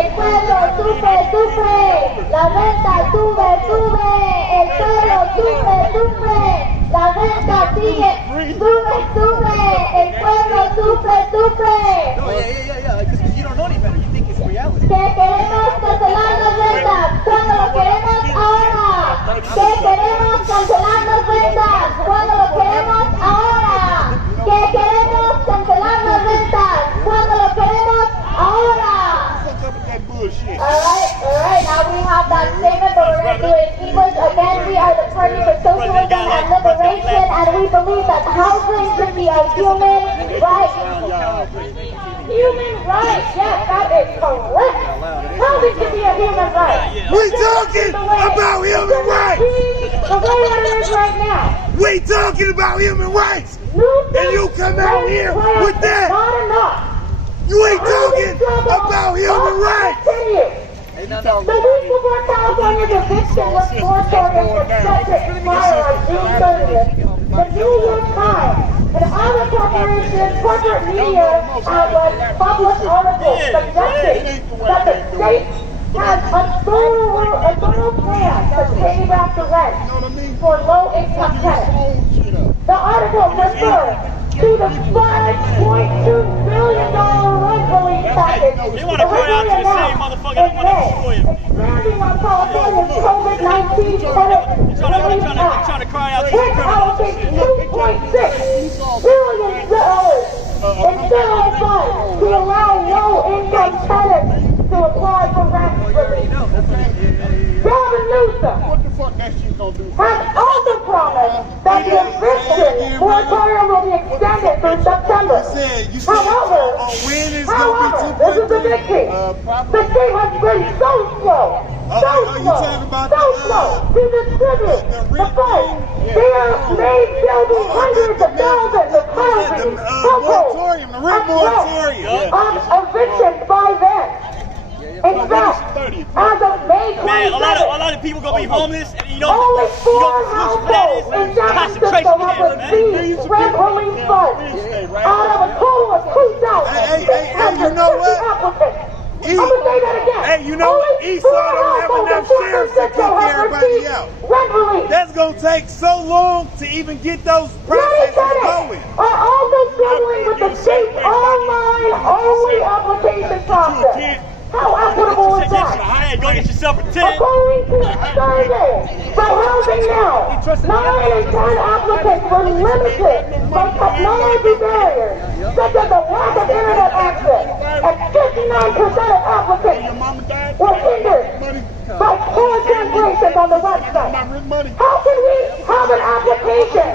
el pueblo sube, sube. La venta sube, sube, el pueblo sube, sube. La venta sigue, sube, sube, el pueblo sube, sube. No, yeah. Because you don't know any better. You think it's reality. Que queremos cancelar las ventas cuando lo queremos ahora. Que queremos cancelar las ventas cuando lo queremos ahora. Que queremos cancelar las ventas cuando lo queremos ahora. Alright, now we have that statement, but we're going to do it in English. Again, we are the Party for Socialism and Liberation, and we believe that housing should be a human right. Human right, yes, that is correct. Housing should be a human right. We talking about human rights. The way that it is right now. We talking about human rights. And you come out here with that. Not enough. You ain't talking about human rights. The week before California's eviction moratorium was set to expire on June 30th, the New York Times and other corporate media outlets published articles suggesting that the state has a thorough plan to pay back the rent for low-income tenants. The articles refer to the $5.2 billion rent relief package They want to cry out to the same motherfucker that want to destroy him. expanding on California's COVID-19 They're trying to cry out to the which allocates $2.6 billion in federal funds to allow low-income tenants to apply for rent relief. Gavin Newsom has also promised that the eviction moratorium will be extended through September. However, this is the big key. The state has been so slow to distribute the funds. There may still be hundreds of thousands of housing households on evictions by then. In fact, as of May 27th, Man, a lot of people gonna be homeless, and you know only what 4 that is? households in San Concentration Francisco have camps, man. received rent relief funds out of a total of 2,650 you know what? applicants. I'm gonna say that again. Hey, you know what? Only Esau 4 don't have households enough in San sheriffs to Francisco kick have everybody received out. rent relief. That's gonna take so long to even get those Many processes tenants going. are also struggling with the state's online-only application process. How equitable is that? Hey, go get yourself a tent. According to a survey by Housing Now, 9 in 10 applicants were limited by technology barriers, such as a lack of internet access, and 59% of applicants were hindered by poor translations on the website. How can we have an application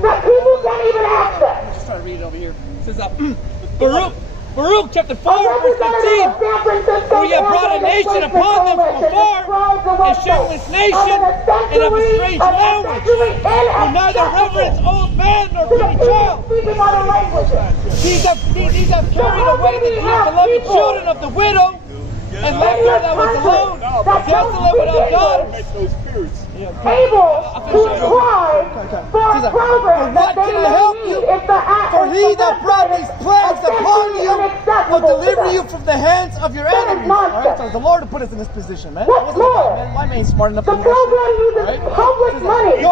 that people can't even access? Just trying to read it over here. It says, Baruch chapter 4, verse 15. For ye have brought a nation upon them from afar, a shapeless nation, and of a strange language, who neither reverence old man nor pretty child. These have carried away the dear beloved children of the widow, and left her that was alone, desolate without God. able to cry for a program that they need if the For he that brought these plagues upon you will deliver you from the hands of your enemies. Alright, so the Lord put us in this position, man. What's more, My man's smart enough the to program uses public money to pay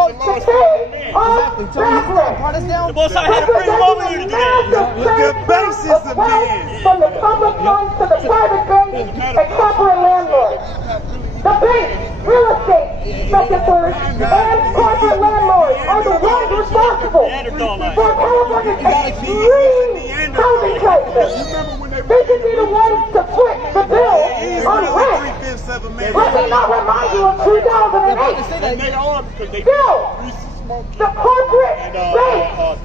off Exactly. So he's backwards. brought us down. The Most High had to bring them over here to do that. The basis of man. From the public funds to the private banks and corporate landlords. The banks, real estate speculators, and corporate landlords are the ones responsible for California's extreme housing crisis. They should be the ones to foot the bill on rent. Let me not remind you of 2008. Still, the corporate banks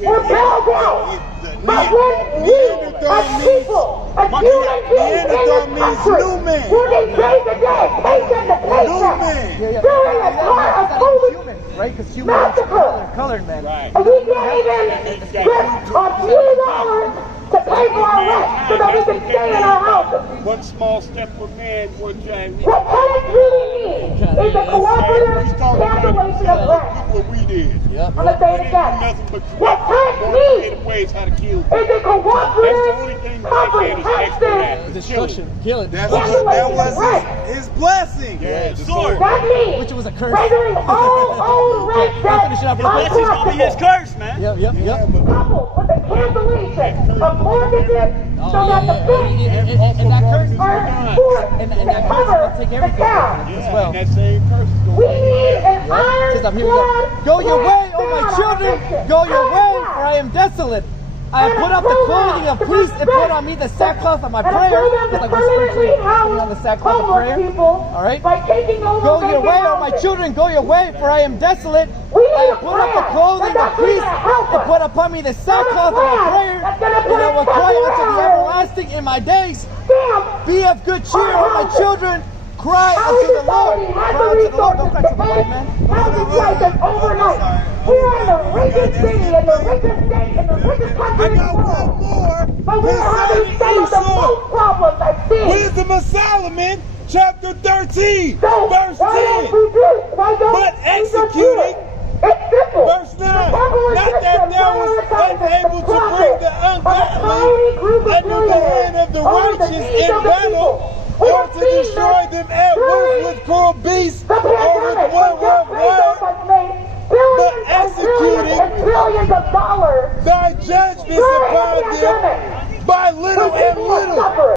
were bailed out. But when we, as people, as human beings in this country, working day to day, paycheck to paycheck, during a part of COVID Right? Because human massacre, colored man. and we can't even get a few dollars to pay for our rent so that we can stay in our houses. One small step for man, one giant leap. What tenants really need is a cooperative cancellation of rent. Look what we did. I'm going to say it again. What tenants need Ways how to kill. is a cooperative, comprehensive Destruction. Kill it. That cancellation was of rent. his blessing. Sword. That means Which was a curse. rendering all old rent debt Finish it up real quick. That's just gonna be his uncollectible, curse, man. Yep. coupled with the cancellation of mortgages so that the banks And that curse are forced and to that curse cover will take the everything town. as well. And that same curse is going We need an Says up here we go. ironclad Go your way, O crackdown my on children. addiction. Go your way, Right for now. I am desolate. I have put up the clothing of peace and put on me the sackcloth of my And a prayer. program Just to like we're spiritually permanently putting on the house sackcloth of homeless prayer. people All right? by taking over Go your vacant way, O my houses. children. Go your way, for I am desolate. We I need have a put up the plan clothing that's of not peace gonna help and us. put upon me the sackcloth of my plan prayer. that's gonna And I will bring cry unto the popularity. everlasting in my days. Stamp Be of good cheer, O my children. Cry Our unto the Lord. society Cry has the unto the Lord. Don't resources cry to to the Lord, man. end housing crisis overnight. We are in the richest city, in the richest state, in the richest country I in the got one world. more But we're having some of the most problems I've seen. Wisdom of Solomon, chapter 13, So, verse why don't 10. we do it? Why don't But we just do executing, it? It's simple. verse 9, The capitalist not that system there was prioritizes unable the to bring profit the of a ungodly tiny group of under the millionaires hand of the over the righteous needs in of the battle, people. We or have to seen destroy this them at once during with cruel beasts, the or with pandemic, one when Jeff word, Bezos has made billions and executing billions and trillions of dollars thy judgments during upon the pandemic. them by little When and people are little. suffering.